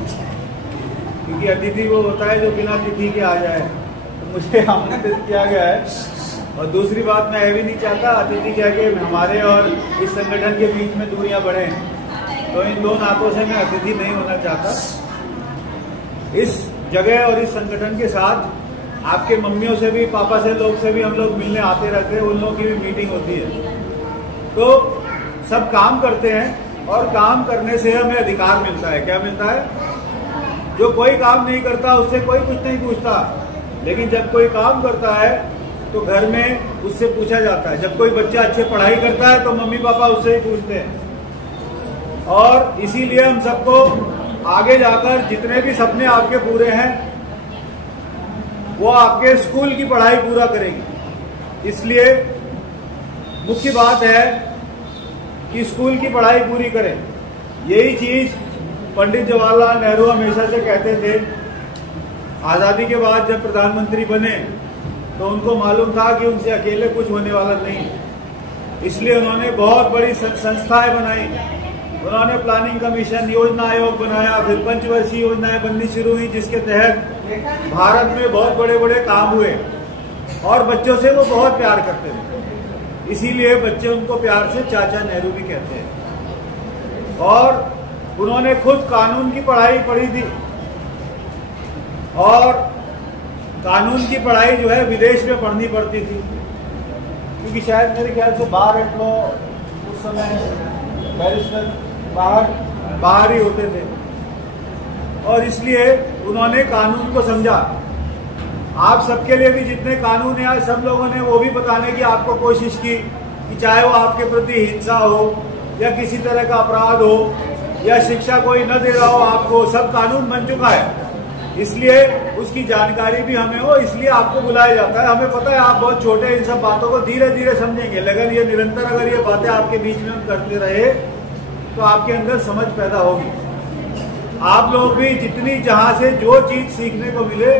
क्योंकि अतिथि वो होता है जो बिना तिथि के आ जाए, तो मुझे आमंत्रित किया गया है। और दूसरी बात, मैं यह भी नहीं चाहता अतिथि कह के हमारे और इस संगठन के बीच में दूरियां बढ़े, तो इन दो नातों से मैं अतिथि नहीं होना चाहता। इस जगह और इस संगठन के साथ आपके मम्मियों से भी, पापा से, लोग से भी हम लोग मिलने आते रहते हैं, उन लोगों की भी मीटिंग होती है। तो सब काम करते हैं और काम करने से हमें अधिकार मिलता है। क्या मिलता है? जो कोई काम नहीं करता उससे कोई कुछ नहीं पूछता, लेकिन जब कोई काम करता है तो घर में उससे पूछा जाता है। जब कोई बच्चा अच्छे पढ़ाई करता है तो मम्मी पापा उससे ही पूछते हैं। और इसीलिए हम सबको आगे जाकर जितने भी सपने आपके पूरे हैं वो आपके स्कूल की पढ़ाई पूरा करेंगे। इसलिए मुख्य बात है कि स्कूल की पढ़ाई पूरी करें। यही चीज पंडित जवाहरलाल नेहरू हमेशा से कहते थे। आजादी के बाद जब प्रधानमंत्री बने तो उनको मालूम था कि उनसे अकेले कुछ होने वाला नहीं, इसलिए उन्होंने बहुत बड़ी संस्थाएं बनाई। उन्होंने प्लानिंग कमीशन, योजना आयोग बनाया, फिर पंचवर्षीय योजनाएं बननी शुरू हुई, जिसके तहत भारत में बहुत बड़े बड़े काम हुए और बच्चों से वो बहुत प्यार करते थे। इसीलिए बच्चे उनको प्यार से चाचा नेहरू भी कहते हैं। और उन्होंने खुद कानून की पढ़ाई पढ़ी थी, और कानून की पढ़ाई जो है विदेश में पढ़नी पड़ती थी, क्योंकि शायद मेरे ख्याल से बाहर उस समय बैरिस्टर बाहर ही होते थे, और इसलिए उन्होंने कानून को समझा। आप सबके लिए भी जितने कानून हैं आज सब लोगों ने वो भी बताने की आपको कोशिश की कि चाहे वो आपके प्रति हिंसा हो या किसी तरह का अपराध हो या शिक्षा कोई न दे रहा हो आपको, सब कानून बन चुका है। इसलिए उसकी जानकारी भी हमें हो, इसलिए आपको बुलाया जाता है। हमें पता है आप बहुत छोटे, इन सब बातों को धीरे धीरे समझेंगे, लेकिन ये निरंतर अगर ये बातें आपके बीच में हम करते रहे तो आपके अंदर समझ पैदा होगी। आप लोग भी जितनी जहां से जो चीज सीखने को मिले,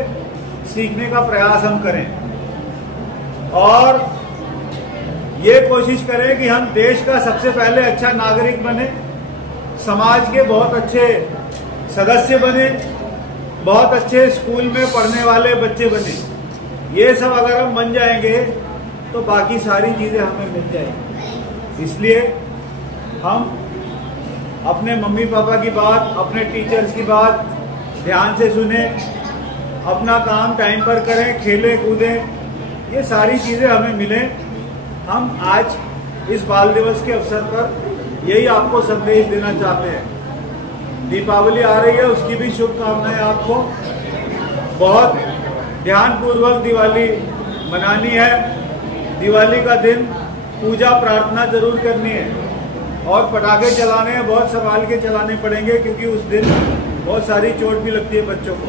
सीखने का प्रयास हम करें, और ये कोशिश करें कि हम देश का सबसे पहले अच्छा नागरिक बने, समाज के बहुत अच्छे सदस्य बने, बहुत अच्छे स्कूल में पढ़ने वाले बच्चे बने। ये सब अगर हम बन जाएंगे तो बाकी सारी चीजें हमें मिल जाएंगी। इसलिए हम अपने मम्मी पापा की बात, अपने टीचर्स की बात ध्यान से सुने, अपना काम टाइम पर करें, खेलें कूदें, ये सारी चीजें हमें मिलें। हम आज इस बाल दिवस के अवसर पर यही आपको संदेश देना चाहते हैं। दीपावली आ रही है, उसकी भी शुभकामनाएं आपको। बहुत ध्यानपूर्वक दिवाली मनानी है। दिवाली का दिन पूजा प्रार्थना जरूर करनी है, और पटाखे चलाने हैं, बहुत संभाल के चलाने पड़ेंगे, क्योंकि उस दिन बहुत सारी चोट भी लगती है बच्चों को।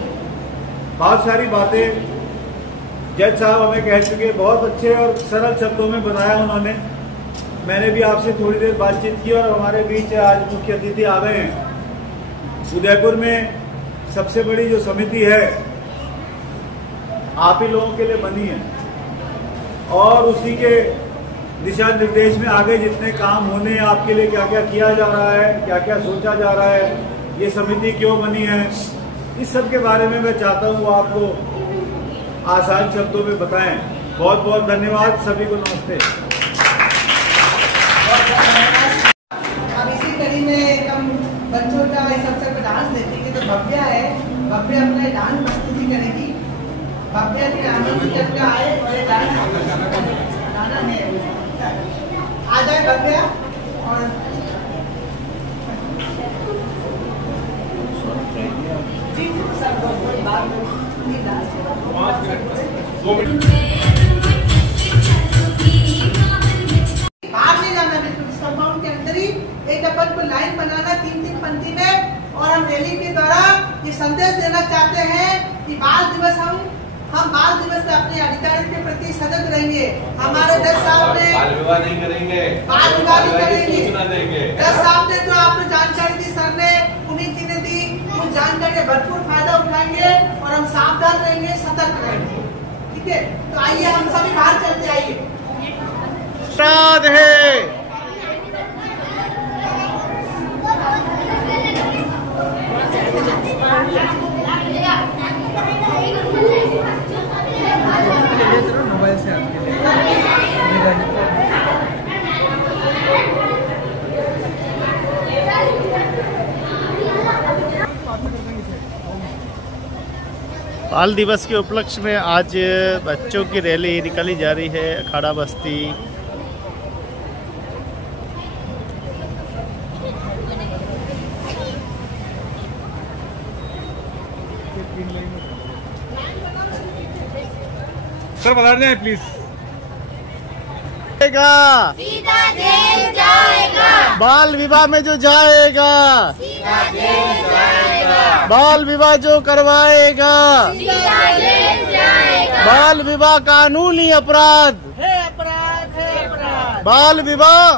बहुत सारी बातें जज साहब हमें कह चुके, बहुत अच्छे और सरल शब्दों में बताया उन्होंने। मैंने भी आपसे थोड़ी देर बातचीत की, और हमारे बीच आज मुख्य अतिथि आ गए हैं। उदयपुर में सबसे बड़ी जो समिति है आप ही लोगों के लिए बनी है, और उसी के दिशा निर्देश में आगे जितने काम होने हैं, आपके लिए क्या क्या किया जा रहा है, क्या क्या सोचा जा रहा है, ये समिति क्यों बनी है, इस सब के बारे में मैं चाहता हूँ वो आपको आसान शब्दों में बताएं। बहुत बहुत धन्यवाद, सभी को नमस्ते। अब इसी कड़ी में हम बच्चों का इस अवसर पर डांस देखेंगे। तो भव्या है, भव्या अपना डांस प्रस्तुति करेगी। भव्या के आनंद जब का आए और ये डांस गाना है, आ जाए भव्या। और सब लोग कोई बात नहीं, डांस 2 मिनट बाहर नहीं जाना, बिल्कुल इस कंपाउंड के अंदर ही एक अपन को लाइन बनाना 3-3 पंक्ति में। और हम रैली के द्वारा ये संदेश देना चाहते हैं कि बाल दिवस हम हम बाल दिवस पे अपने अधिकारी के प्रति सजग रहेंगे। हमारे जज साहब ने बाल विवाह नहीं करेंगे, बाल विवाह नहीं करेंगे, सूचना देंगे। जज साहब ने जो आपको जानकारी दी, सर ने पुनीत जी ने दी, उस जानकारी का भरपूर फायदा उठाएंगे और हम सावधान रहेंगे, सतर्क रहेंगे। ठीक है, तो आइए हम सभी बाहर चलते आइए। राधे बाल दिवस के उपलक्ष्य में आज बच्चों की रैली निकाली जा रही है अखाड़ा बस्ती। सर बता दें प्लीज। सीधा जेल जाएगा। बाल विवाह में जो जाएगा, सीधा जेल जाएगा। बाल विवाह जो करवाएगा, सीधा जेल जाएगा। बाल विवाह कानूनी अपराध, है अपराध, है अपराध। बाल विवाह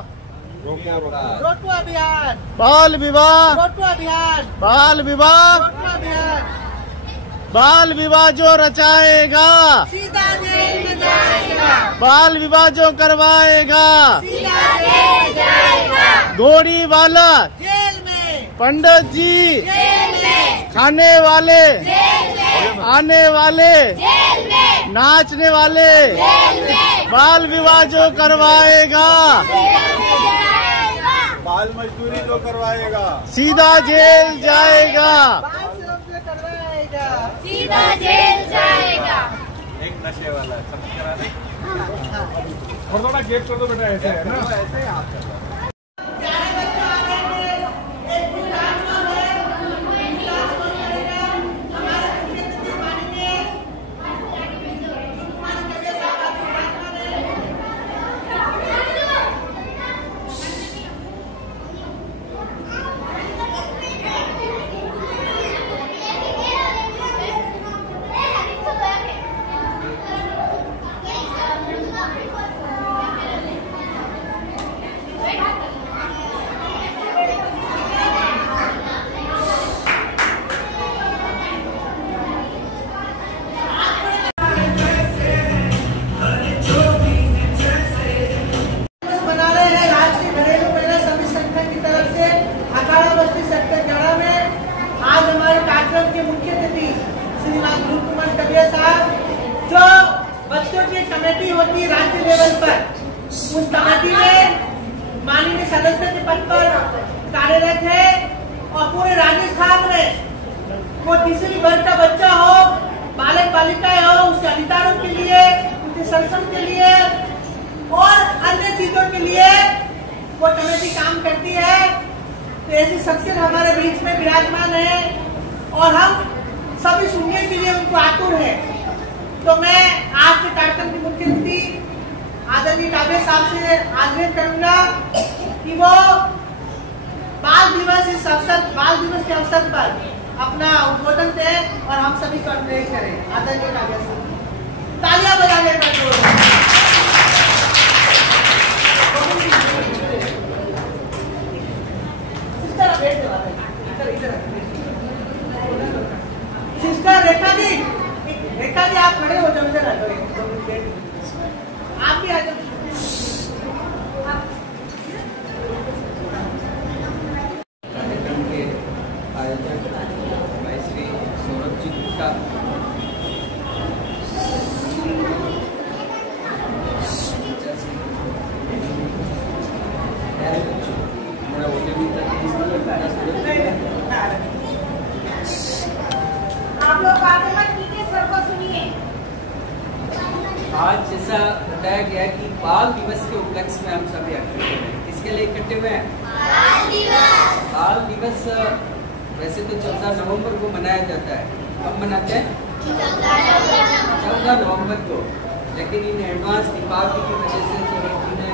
रोको अभियान, बाल विवाह, रोको अभियान, बाल विवाह, रोको अभियान। बाल विवाह जो रचाएगा, सीधा जेल में जाएगा। बाल विवाह जो करवाएगा, सीधा जेल जाएगा। घोड़ी वाला जेल में, पंडित जी, जेल में, खाने वाले, जेल में, आने वाले, जेल में, नाचने वाले, जेल में, बाल विवाह जो करवाएगा, बाल मजदूरी जो करवाएगा, सीधा जेल जाएगा। बाल श्रम से करवाएगा, सीधा जेल जाएगा। एक नशे वाला सब करा दे। और थोड़ा गेप कर दो बेटा, ऐसे है ना। ऐसे ही आप कर दो। प्यारे बच्चों, आगे एक डांस है, डांस करेगा हमारे मुख्य अतिथि माननीय कबीर साहब आपके विराजमान हैं। बना रहे हैं राष्ट्रीय घरेलू महिला समिति संगठन की तरफ से अखाड़ा बस्ती सेक्टर गढ़ा में। आज हमारे कार्यक्रम के मुख्य अतिथि श्रीमान ध्रुव कुमार कबिया साहब, जो बच्चों की कमेटी होती है राज्य लेवल पर, उस कमेटी में माननीय सदस्य के पद पर कार्यरत है और पूरे राजस्थान में वो किसी भी वर्ग का बच्चा हो, बालक बालिकाएं हो, उसके अधिकारों के लिए, उसके संरक्षण के लिए और अन्य चीजों के लिए वो कमेटी काम करती है। तो ऐसी शख्सियत हमारे बीच में विराजमान है और हम सभी सुनने के लिए उनको आतुर है। तो मैं आज के कार्यक्रम की मुख्य अतिथि आदरणीय काबे साहब से आग्रह करूंगा कि वो बाल दिवस के अवसर पर अपना उद्बोधन दें और हम सभी को अनुरोध करें। आदरणीय काबे साहब, तालियां बजा लेना। सिस्टर रेखा जी, आप खड़े हो जाओ, इधर आ जाओ, आप भी आ जाओ। कार्यक्रम के आयोजक भाई श्री सौरभ जी गुप्ता, आप लोग आगे मत कीजिए, सर को सुनिए। आज जैसा बताया गया कि बाल दिवस के उपलक्ष्य में हम सभी इकट्ठे हुए हैं। किसके लिए इकट्ठे हुए हैं? बाल दिवस वैसे तो 14 नवंबर को मनाया जाता है। कब मनाते हैं? 14 नवंबर को। लेकिन इन एडवांस दीपावली की वजह से सौरभ जी ने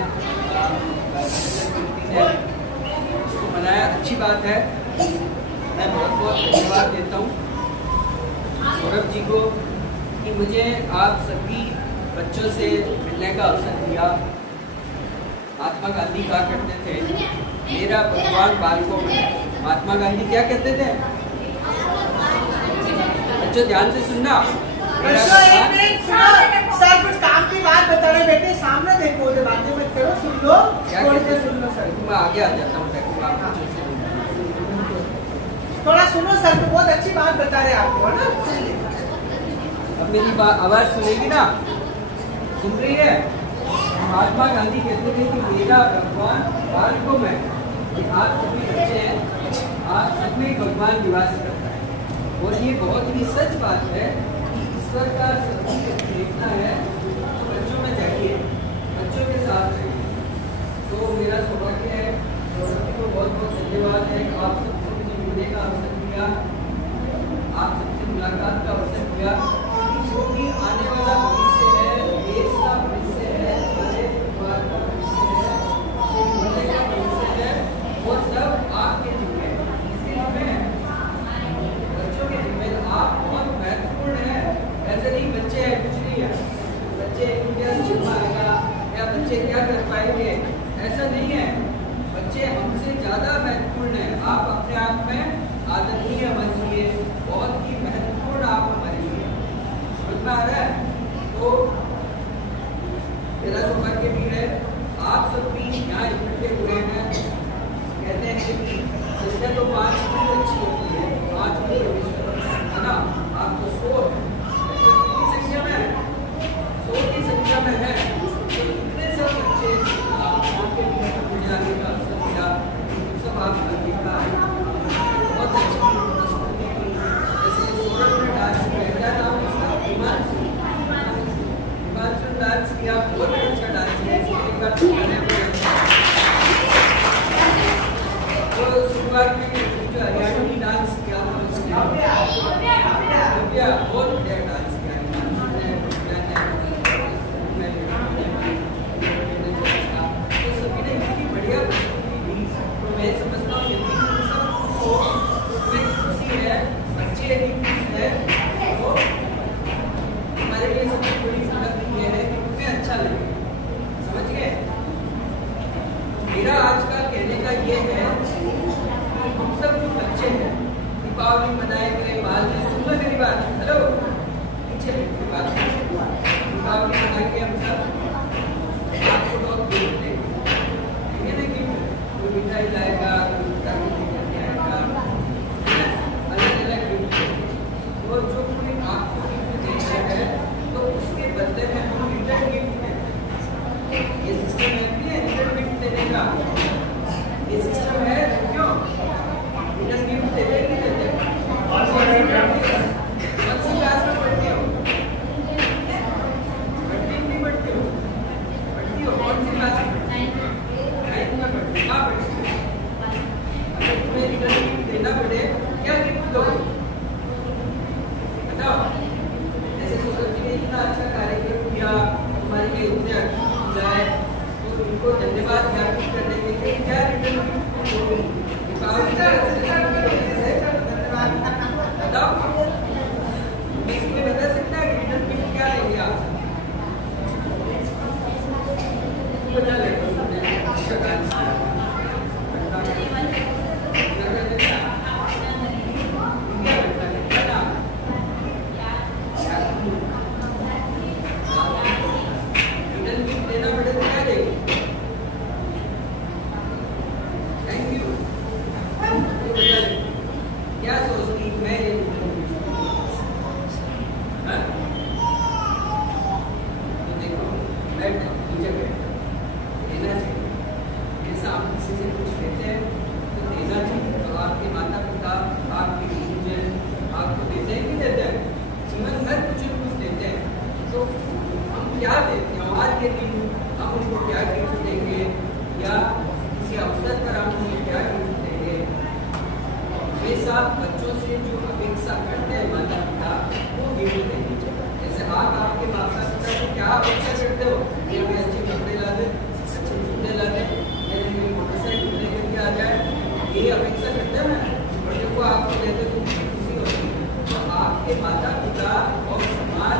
इसको मनाया, अच्छी बात है। मैं बहुत बहुत धन्यवाद देता हूँ सौरभ जी को कि मुझे आप सभी बच्चों से मिलने का अवसर दिया। महात्मा गांधी कहा करते थे, मेरा भगवान बालकों में। महात्मा गांधी क्या कहते थे? बच्चों ध्यान से सुनना। मेरा भगवान सर कुछ काम की बात बता रहे बेटे, सामने देखो, बातें मत करो, सुन लो। क्या कहते हैं? सुन लो सर, मैं आगे आ जाता हूँ। थोड़ा सुनो सर, तो बहुत अच्छी बात बता रहे आपको, है ना? अब मेरी आवाज सुनेगी ना? सुन रही है? महात्मा गांधी कहते थे कि मेरा भगवान बालकों में, कि आप सभी बच्चे हैं, आप सब में भगवान निवास करता है। और ये बहुत ही सच बात है कि ईश्वर का सभी देखना है तो बच्चों में जाइए, बच्चों के साथ रहिए। तो मेरा सौभाग्य है, को बहुत बहुत धन्यवाद है। आप सबसे मुझे मिलने का अवसर दिया, आप सबसे मुलाकात का अवसर दिया। जो भी आने वाला भविष्य है, देश का भविष्य है, हमारे परिवार का भविष्य है, मोहल्ले का भविष्य है, वो सब आपके जिम्मे है। इसलिए बच्चों के जिम्मे आप बहुत महत्वपूर्ण है। ऐसे नहीं बच्चे हैं कुछ नहीं है, बच्चे क्या सीख पाएगा या बच्चे क्या कर पाएंगे, ऐसा नहीं है। बच्चे हमसे ज्यादा महत्वपूर्ण है। आप अपने आप में आदरणीय हमारे लिए, बहुत ही महत्वपूर्ण आप हमारे लिए। समझ में आ रहा है? तो मेरा सौभाग्य भी है, आप सब भी यहाँ इकट्ठे हुए हैं। कहते हैं कि संख्या तो 5 की अच्छी होती है, 5 की है ना? आप तो 100 की संख्या में है, 100 की संख्या में है। तो इतने सब बच्चे आपके जाने का अवसर मिला, सब आपका देखा है, बहुत अच्छी प्रस्तुति की। जैसे सोरठ में डांस किया, नाम उसका हिमांशु डांस किया, बहुत अच्छा डांस किया। तो शुरुआत में जो हरियाणवी डांस किया था उसने बहुत बढ़िया डांस किया। तो सभी ने इतनी बढ़िया प्रस्तुति दी, तो मैं समझता हूँ यदि सबको खुशी है, बच्चे की खुशी है, तो हमारे लिए सबसे बड़ी संगत ये है कि तुम्हें अच्छा लगे। समझ गए? मेरा आज का कहने का ये है, हम सब जो बच्चे हैं, दीपावली मनाए गए, बाल में सुन मेरी बात, हेलो पीछे मेरी बात, दीपावली मनाए गए हम सब, आपको लोग गिफ्ट देंगे, कोई मिठाई लाएगा, अलग अलग गिफ्ट। और जो कोई आपको गिफ्ट देता है तो उसके बदले में हम रिटर्न गिफ्ट देते हैं। ये सिस्टम है नहीं है रिटर्न गिफ्ट देने का, ये सिस्टम है। क्यों रिटर्न गिफ्ट देते नहीं देते? कौन सी क्लास में पढ़ते हो? पढ़ती नहीं पढ़ती हो? पढ़ती हो? कौन सी क्लास में? 9th में पढ़ती। कहाँ पढ़ती हो? अगर तुम्हें रिटर्न गिफ्ट देना पड़े, क्या गिफ्ट दो बताओ? जैसे सोशल जी ने इतना अच्छा कार्यक्रम किया, हमारे लिए इतने अच्छे है, तो उनको धन्यवाद ज्ञापित करने के लिए क्या रिटर्न गिफ्ट दोगे? बताओ, इसमें बता सकता है कि रिटर्न गिफ्ट क्या लेंगे आप? बता लेंगे बच्चों से जो अपेक्षा करते हैं माता पिता, वो गिफ्ट देनी चाहिए। जैसे आप आपके माता पिता से क्या अपेक्षा करते हो? कि हमें अच्छे कपड़े ला दे, अच्छे जूते ला दे, मेरी मोटरसाइकिल लेकर के आ जाए, ये अपेक्षा करते हैं ना। बड़े को आपको देते तो खुशी होती है। तो आपके माता पिता और समाज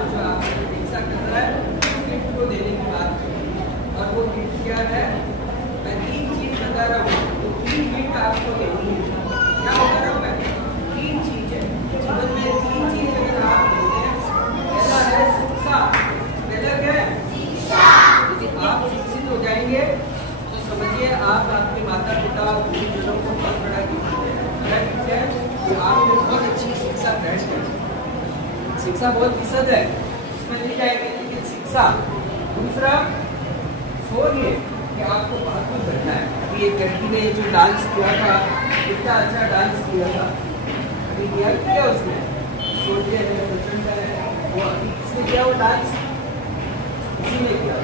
बता रहा हूँ, तो 3 हिंट आपको देनी है। क्या बता रहा हूँ मैं? 3 चीज है जीवन में, 3 चीज अगर आप देते हैं, पहला है शिक्षा। पहला क्या है? यदि आप शिक्षित हो जाएंगे तो समझिए आप आपके माता पिता गुरुजनों को बहुत बड़ा गिफ्ट है कि आपने बहुत अच्छी शिक्षा ग्रहण की। शिक्षा बहुत विशद है, उसमें नहीं जाएंगे, लेकिन शिक्षा। दूसरा सोचिए कि आपको बहुत कुछ करना है। अभी एक लड़की ने जो डांस किया था, कितना अच्छा डांस किया था, अभी किया उसने, सोचिए प्रचंड है वो, अभी किसने किया वो डांस? किसी ने किया।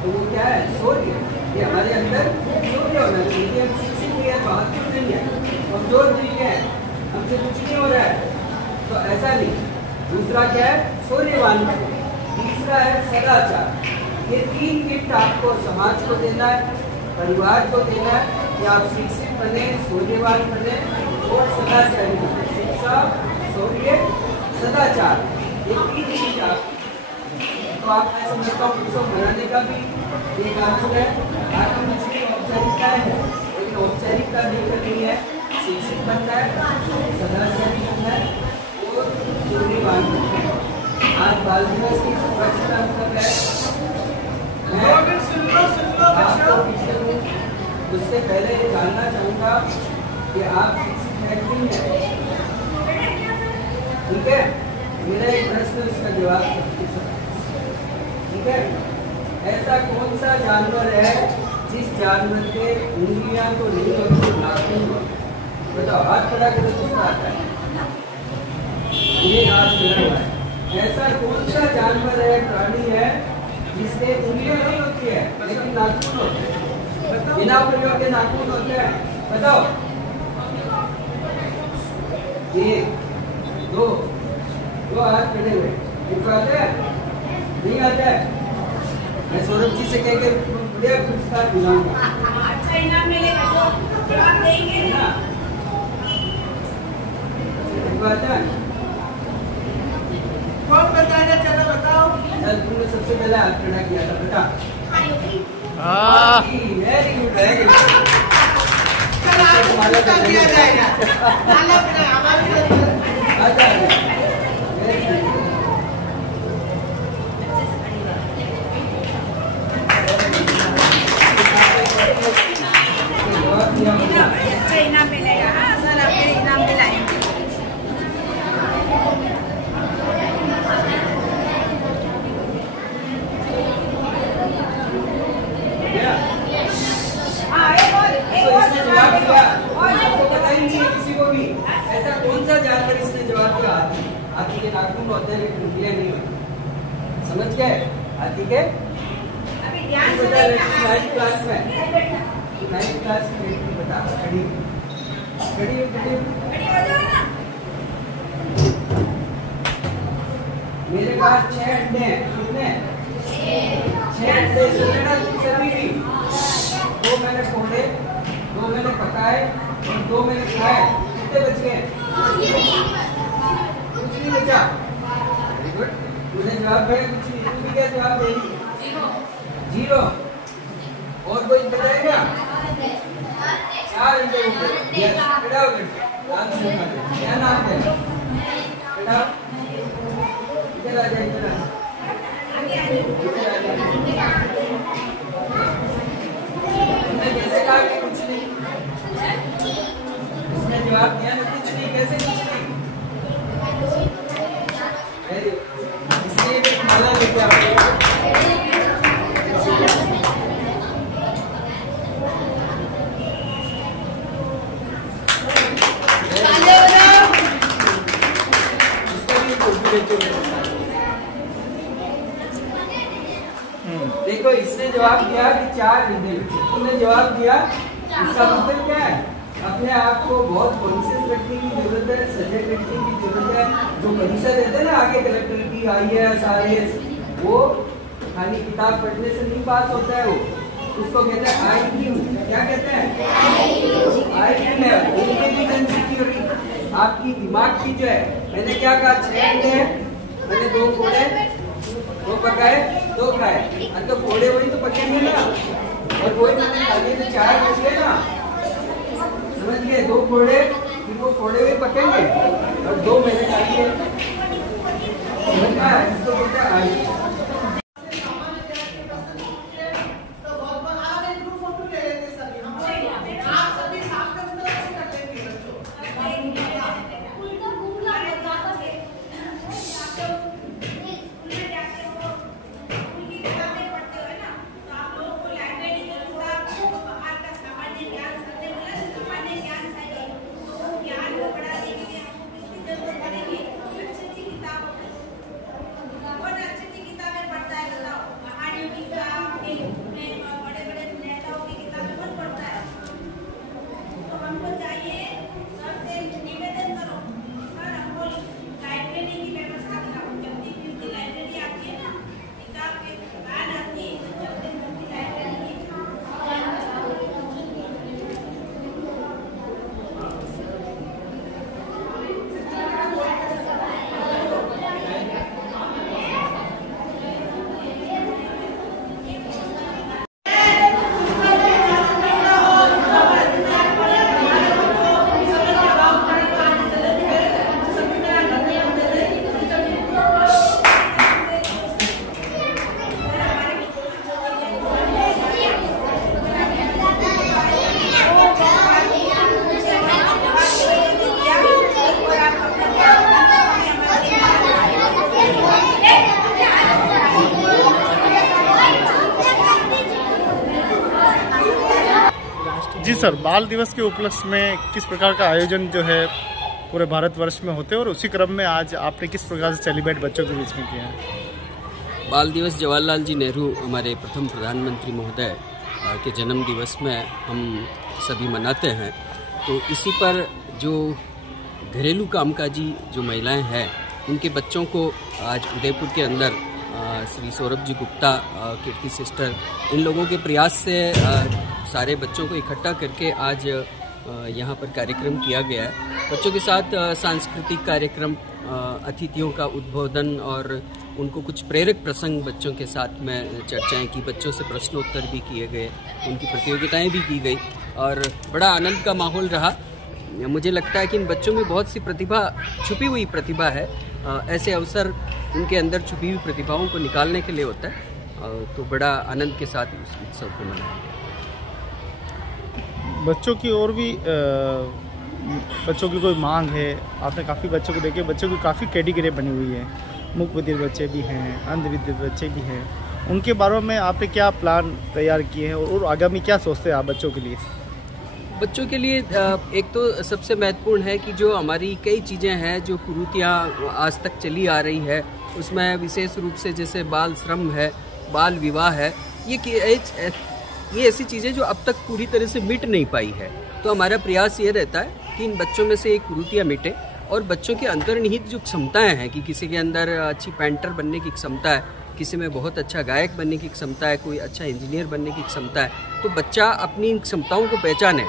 तो वो क्या है? शौर्य। ये हमारे अंदर शौर्य होना चाहिए। हम शिक्षित नहीं है, बहादुर नहीं है, कमजोर नहीं है, हमसे कुछ नहीं हो रहा है, तो ऐसा नहीं। दूसरा क्या है? शौर्यवान। तीसरा है सदाचार। ये 3 गिफ्ट आपको समाज को देना है, परिवार को देना है कि आप शिक्षित बने, शौर्यवान बने और सदाचारी बने। शिक्षा, शौर्य, सदाचार, ये 3 चीज आप। तो आप मैं समझता हूँ उत्सव मनाने का भी ये कारण है। आगे मुझे औपचारिकता है, लेकिन औपचारिकता नहीं करनी है, शिक्षित बनना है, सदाचारी बनना है और शौर्यवान बनना है। आज बाल दिवस की सुरक्षा अवसर है। उससे पहले जानना चाहूँगा कि आप शिक्षित हैं कि नहीं है? ठीक है, मेरा एक प्रश्न, उसका जवाब ठीक है। ऐसा कौन सा जानवर है जिस जानवर के उंगलियां तो नहीं होती, नाखून होते? बताओ, हाथ खड़ा करके दूसरा आता है, ये हाथ खड़ा हुआ है। ऐसा कौन सा जानवर है, प्राणी है जिसके उंगलियां नहीं होती है लेकिन नाखून होते हैं? बिना प्रयोग के नाखून होते हैं, बताओ। 1 2 हाथ खड़े हुए, इनको आते हैं? नहीं आता है? मैं सौरभ जी से कहकर बड़े पुरस्कार दिलाऊंगा। अच्छा इनाम मिलेगा तो जवाब देंगे ना। आता है? कौन बताएगा? चलो बताओ। चल, तुमने सबसे पहले हाथ खड़ा किया था बेटा। Very good, very good. चल आपको कर दिया जाएगा। अच्छा इनाम मिलेगा। हाँ सर, आपके इनाम दिलाएंगे। किसी को भी ऐसा कौन सा जानवर इसने जवाब दिया? हाथी के नाखून होते हैं लेकिन उंगलियां नहीं होती। समझ गए? हाथी के अभी ध्यान से 9th क्लास में, 9th क्लास में बता, खड़ी मेरे पास 6 अंडे हैं। कितने? 6 अंडे। सुनना सभी भी, 2 मैंने फोड़े, 2 मैंने पकाए और 2 मैंने खाए। कितने बच गए? कुछ नहीं बचा। वेरी गुड, मुझे जवाब है कुछ नहीं। तुम भी क्या जवाब देगी? 0। और कोई बताएगा? 4 अंडे होंगे। खड़ा हो करके नाम से क्या नाम है? खड़ा इधर आ जाए, इधर आ कैसे कहा कि कुछ नहीं? उसने जवाब दिया ना कुछ नहीं। कैसे कुछ नहीं? इसलिए एक माला लेके आओ। देखो, इसने जवाब दिया कि 4 अंडे। तुमने जवाब दिया, इसका मतलब क्या है? अपने आप को बहुत कॉन्शियस रखने की जरूरत है, सजग रखने की जरूरत है। जो परीक्षा देते हैं ना आगे, कलेक्टर की, IAS IAS, वो खाली किताब पढ़ने से नहीं पास होता है। वो उसको कहते हैं IQ। क्या कहते हैं? IQ level, intelligence security. आपकी दिमाग की जो है, मैंने क्या कहा? 6 अंडे हैं, मैंने 2 फोड़े, 2 पकाए, 2 खाए। तो फोड़े वही तो पकेंगे ना। और वही मैंने खाली तो 4 बचे ना, समझ गए? 2 फोड़े, फिर वो फोड़े हुए पकेंगे और 2 मैंने खाली है, समझ गया? इसको बोलते हैं आलू। जी सर, बाल दिवस के उपलक्ष्य में किस प्रकार का आयोजन जो है पूरे भारतवर्ष में होते हैं और उसी क्रम में आज आपने किस प्रकार से सेलिब्रेट बच्चों के बीच में किया है? बाल दिवस जवाहरलाल जी नेहरू हमारे प्रथम प्रधानमंत्री महोदय के जन्म दिवस में हम सभी मनाते हैं। तो इसी पर जो घरेलू कामकाजी जो महिलाएं हैं उनके बच्चों को आज उदयपुर के अंदर श्री सौरभ जी गुप्ता, कीर्ति सिस्टर, इन लोगों के प्रयास से सारे बच्चों को इकट्ठा करके आज यहाँ पर कार्यक्रम किया गया है। बच्चों के साथ सांस्कृतिक कार्यक्रम, अतिथियों का उद्बोधन और उनको कुछ प्रेरक प्रसंग बच्चों के साथ में चर्चाएं की, बच्चों से प्रश्नोत्तर भी किए गए, उनकी प्रतियोगिताएं भी की गई और बड़ा आनंद का माहौल रहा। मुझे लगता है कि इन बच्चों में बहुत सी प्रतिभा, छुपी हुई प्रतिभा है। ऐसे अवसर उनके अंदर छुपी हुई प्रतिभाओं को निकालने के लिए होता है, तो बड़ा आनंद के साथ इस उत्सव को मनाया गया। बच्चों की और भी बच्चों की कोई मांग है? आपने काफ़ी बच्चों को देखे, बच्चों की काफ़ी कैटेगरी बनी हुई है, मूक बधिर बच्चे भी हैं, अंधविद्य बच्चे भी हैं, उनके बारे में आपने क्या प्लान तैयार किए हैं और आगामी क्या सोचते हैं आप बच्चों के लिए? बच्चों के लिए एक तो सबसे महत्वपूर्ण है कि जो हमारी कई चीज़ें हैं, जो कुरीतियाँ आज तक चली आ रही है, उसमें विशेष रूप से जैसे बाल श्रम है, बाल विवाह है, ये ऐसी चीज़ें जो अब तक पूरी तरह से मिट नहीं पाई है। तो हमारा प्रयास ये रहता है कि इन बच्चों में से एक कुरीतियाँ मिटे और बच्चों के अंतर्निहित जो क्षमताएं हैं, कि किसी के अंदर अच्छी पेंटर बनने की क्षमता है, किसी में बहुत अच्छा गायक बनने की क्षमता है, कोई अच्छा इंजीनियर बनने की क्षमता है, तो बच्चा अपनी इन क्षमताओं को पहचाने।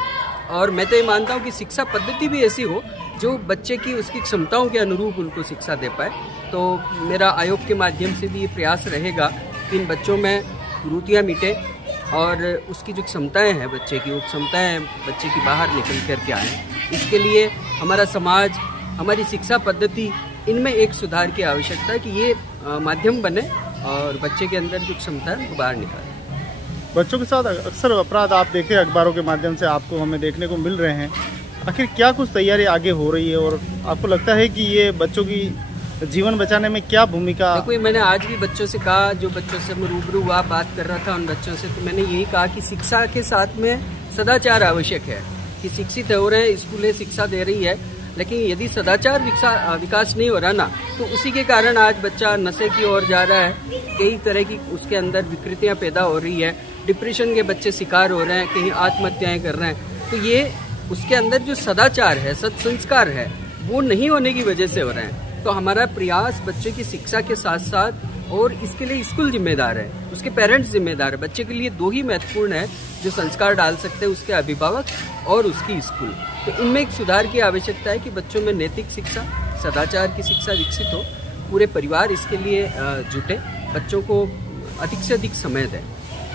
और मैं तो ये मानता हूँ कि शिक्षा पद्धति भी ऐसी हो जो बच्चे की उसकी क्षमताओं के अनुरूप उनको शिक्षा दे पाए। तो मेरा आयोग के माध्यम से भी ये प्रयास रहेगा कि इन बच्चों में कुरीतियाँ मिटे और उसकी जो क्षमताएं हैं बच्चे की, वो क्षमताएं बच्चे की बाहर निकल कर के आएँ। इसके लिए हमारा समाज, हमारी शिक्षा पद्धति, इनमें एक सुधार की आवश्यकता है कि ये माध्यम बने और बच्चे के अंदर जो क्षमता है वो बाहर निकाले। बच्चों के साथ अक्सर अपराध आप देखें अखबारों के माध्यम से आपको हमें देखने को मिल रहे हैं, आखिर क्या कुछ तैयारी आगे हो रही है और आपको लगता है कि ये बच्चों की जीवन बचाने में क्या भूमिका? देखो, मैंने आज भी बच्चों से कहा, जो बच्चों से मैं रूबरू हुआ, बात कर रहा था उन बच्चों से, तो मैंने यही कहा कि शिक्षा के साथ में सदाचार आवश्यक है। कि शिक्षित हो रहे हैं, स्कूलें शिक्षा दे रही है, लेकिन यदि सदाचार विकास नहीं हो रहा ना, तो उसी के कारण आज बच्चा नशे की ओर जा रहा है, कई तरह की उसके अंदर विकृतियां पैदा हो रही है, डिप्रेशन के बच्चे शिकार हो रहे हैं, कहीं आत्महत्याएं कर रहे हैं। तो ये उसके अंदर जो सदाचार है, सत्संस्कार है, वो नहीं होने की वजह से हो रहे हैं। तो हमारा प्रयास बच्चे की शिक्षा के साथ साथ, और इसके लिए स्कूल जिम्मेदार है, उसके पेरेंट्स जिम्मेदार है। बच्चे के लिए दो ही महत्वपूर्ण है जो संस्कार डाल सकते हैं, उसके अभिभावक और उसकी स्कूल। तो इनमें एक सुधार की आवश्यकता है कि बच्चों में नैतिक शिक्षा, सदाचार की शिक्षा विकसित हो, पूरे परिवार इसके लिए जुटे, बच्चों को अधिक से अधिक समय दें।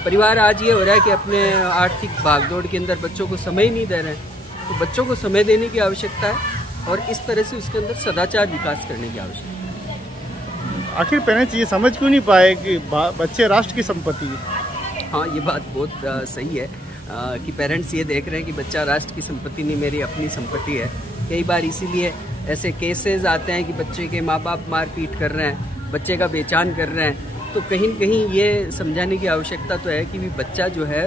परिवार आज ये हो रहा है कि अपने आर्थिक भागदौड़ के अंदर बच्चों को समय ही नहीं दे रहे हैं, तो बच्चों को समय देने की आवश्यकता है और इस तरह से उसके अंदर सदाचार विकास करने की आवश्यकता है। आखिर पेरेंट्स ये समझ क्यों नहीं पाए कि बच्चे राष्ट्र की संपत्ति है? हाँ, ये बात बहुत सही है कि पेरेंट्स ये देख रहे हैं कि बच्चा राष्ट्र की संपत्ति नहीं, मेरी अपनी संपत्ति है। कई बार इसीलिए ऐसे केसेस आते हैं कि बच्चे के माँ बाप मारपीट कर रहे हैं, बच्चे का बेचान कर रहे हैं। तो कहीं न कहीं ये समझाने की आवश्यकता तो है कि भी बच्चा जो है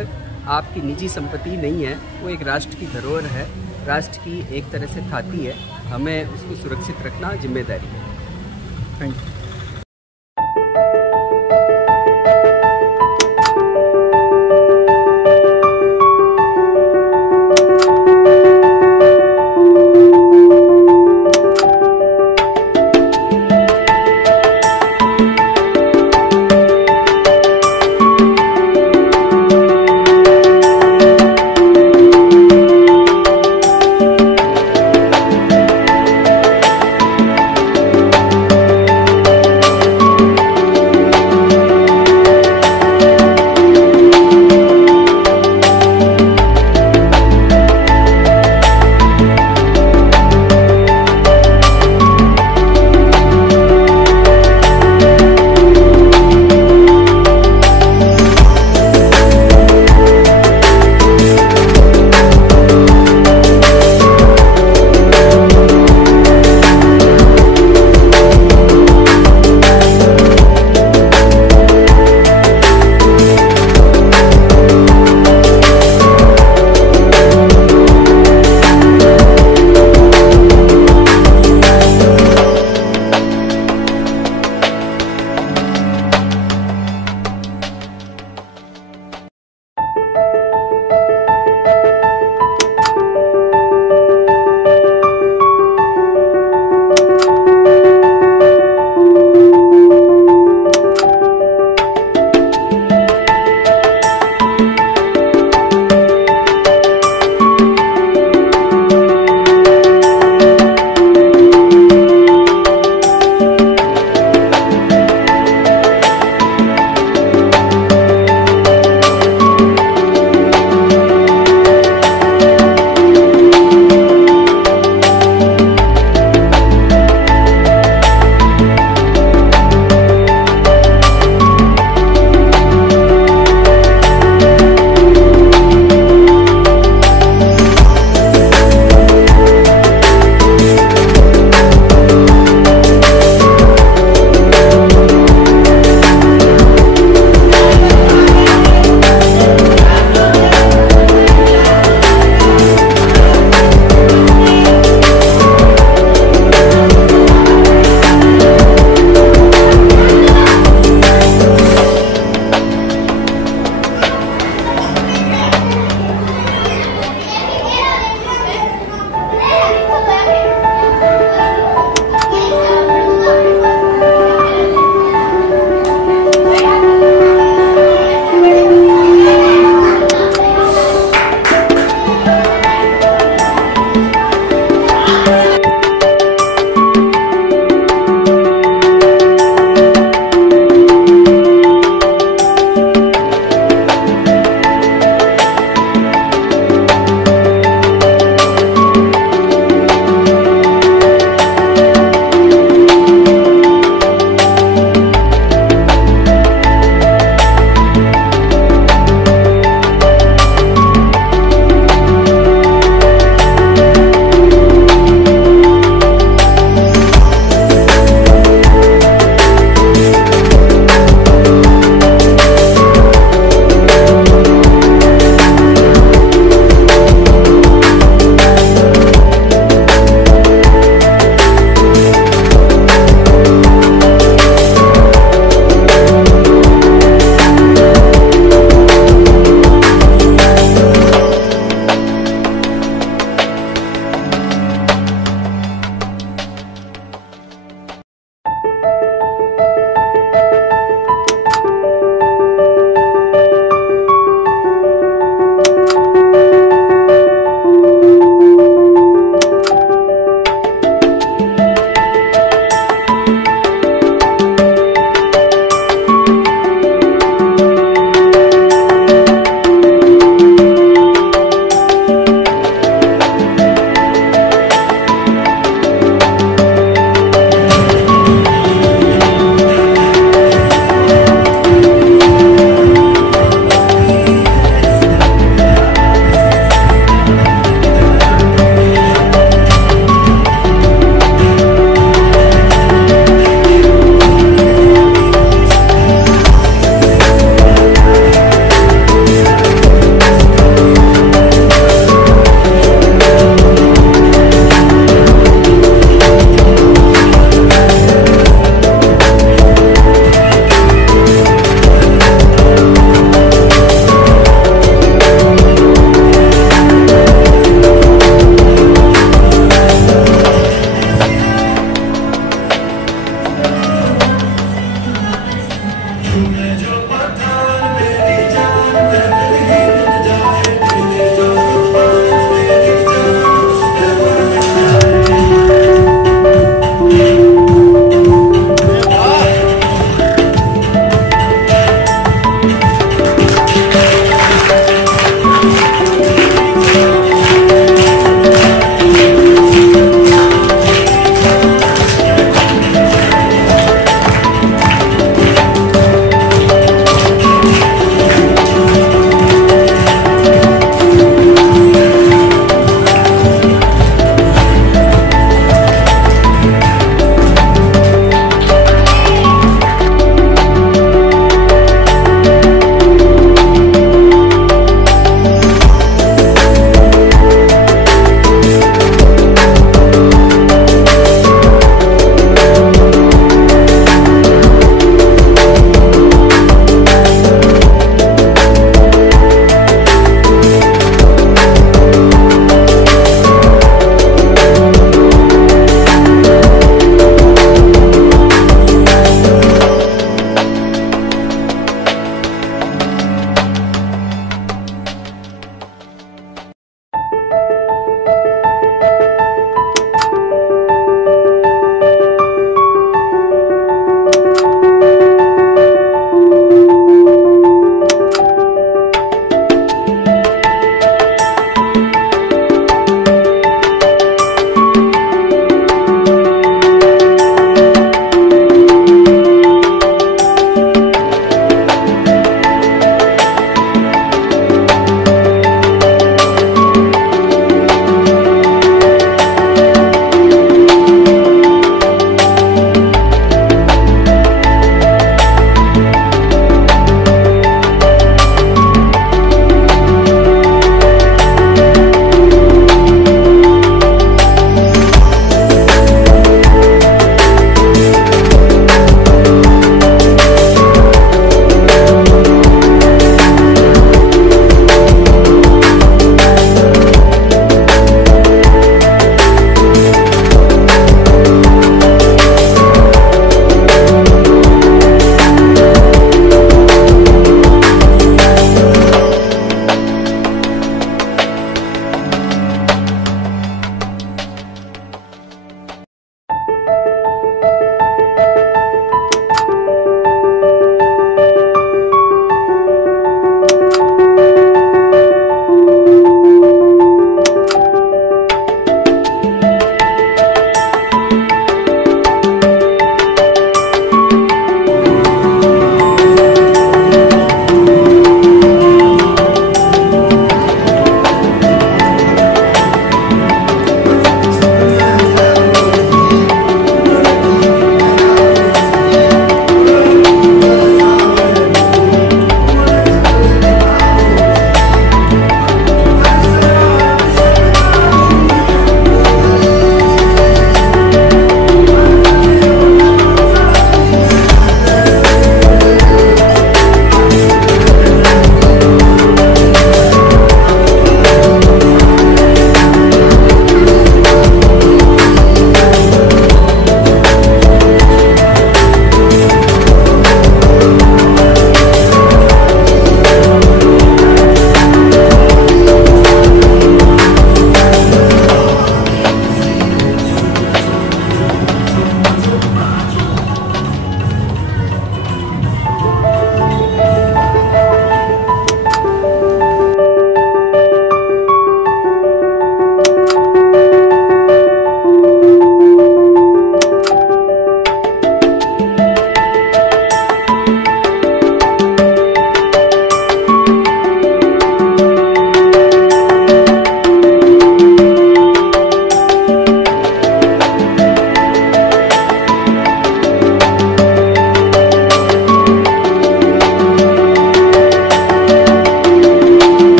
आपकी निजी संपत्ति नहीं है, वो एक राष्ट्र की धरोहर है, राष्ट्र की एक तरह से थाती है, हमें उसको सुरक्षित रखना जिम्मेदारी है। Thank you.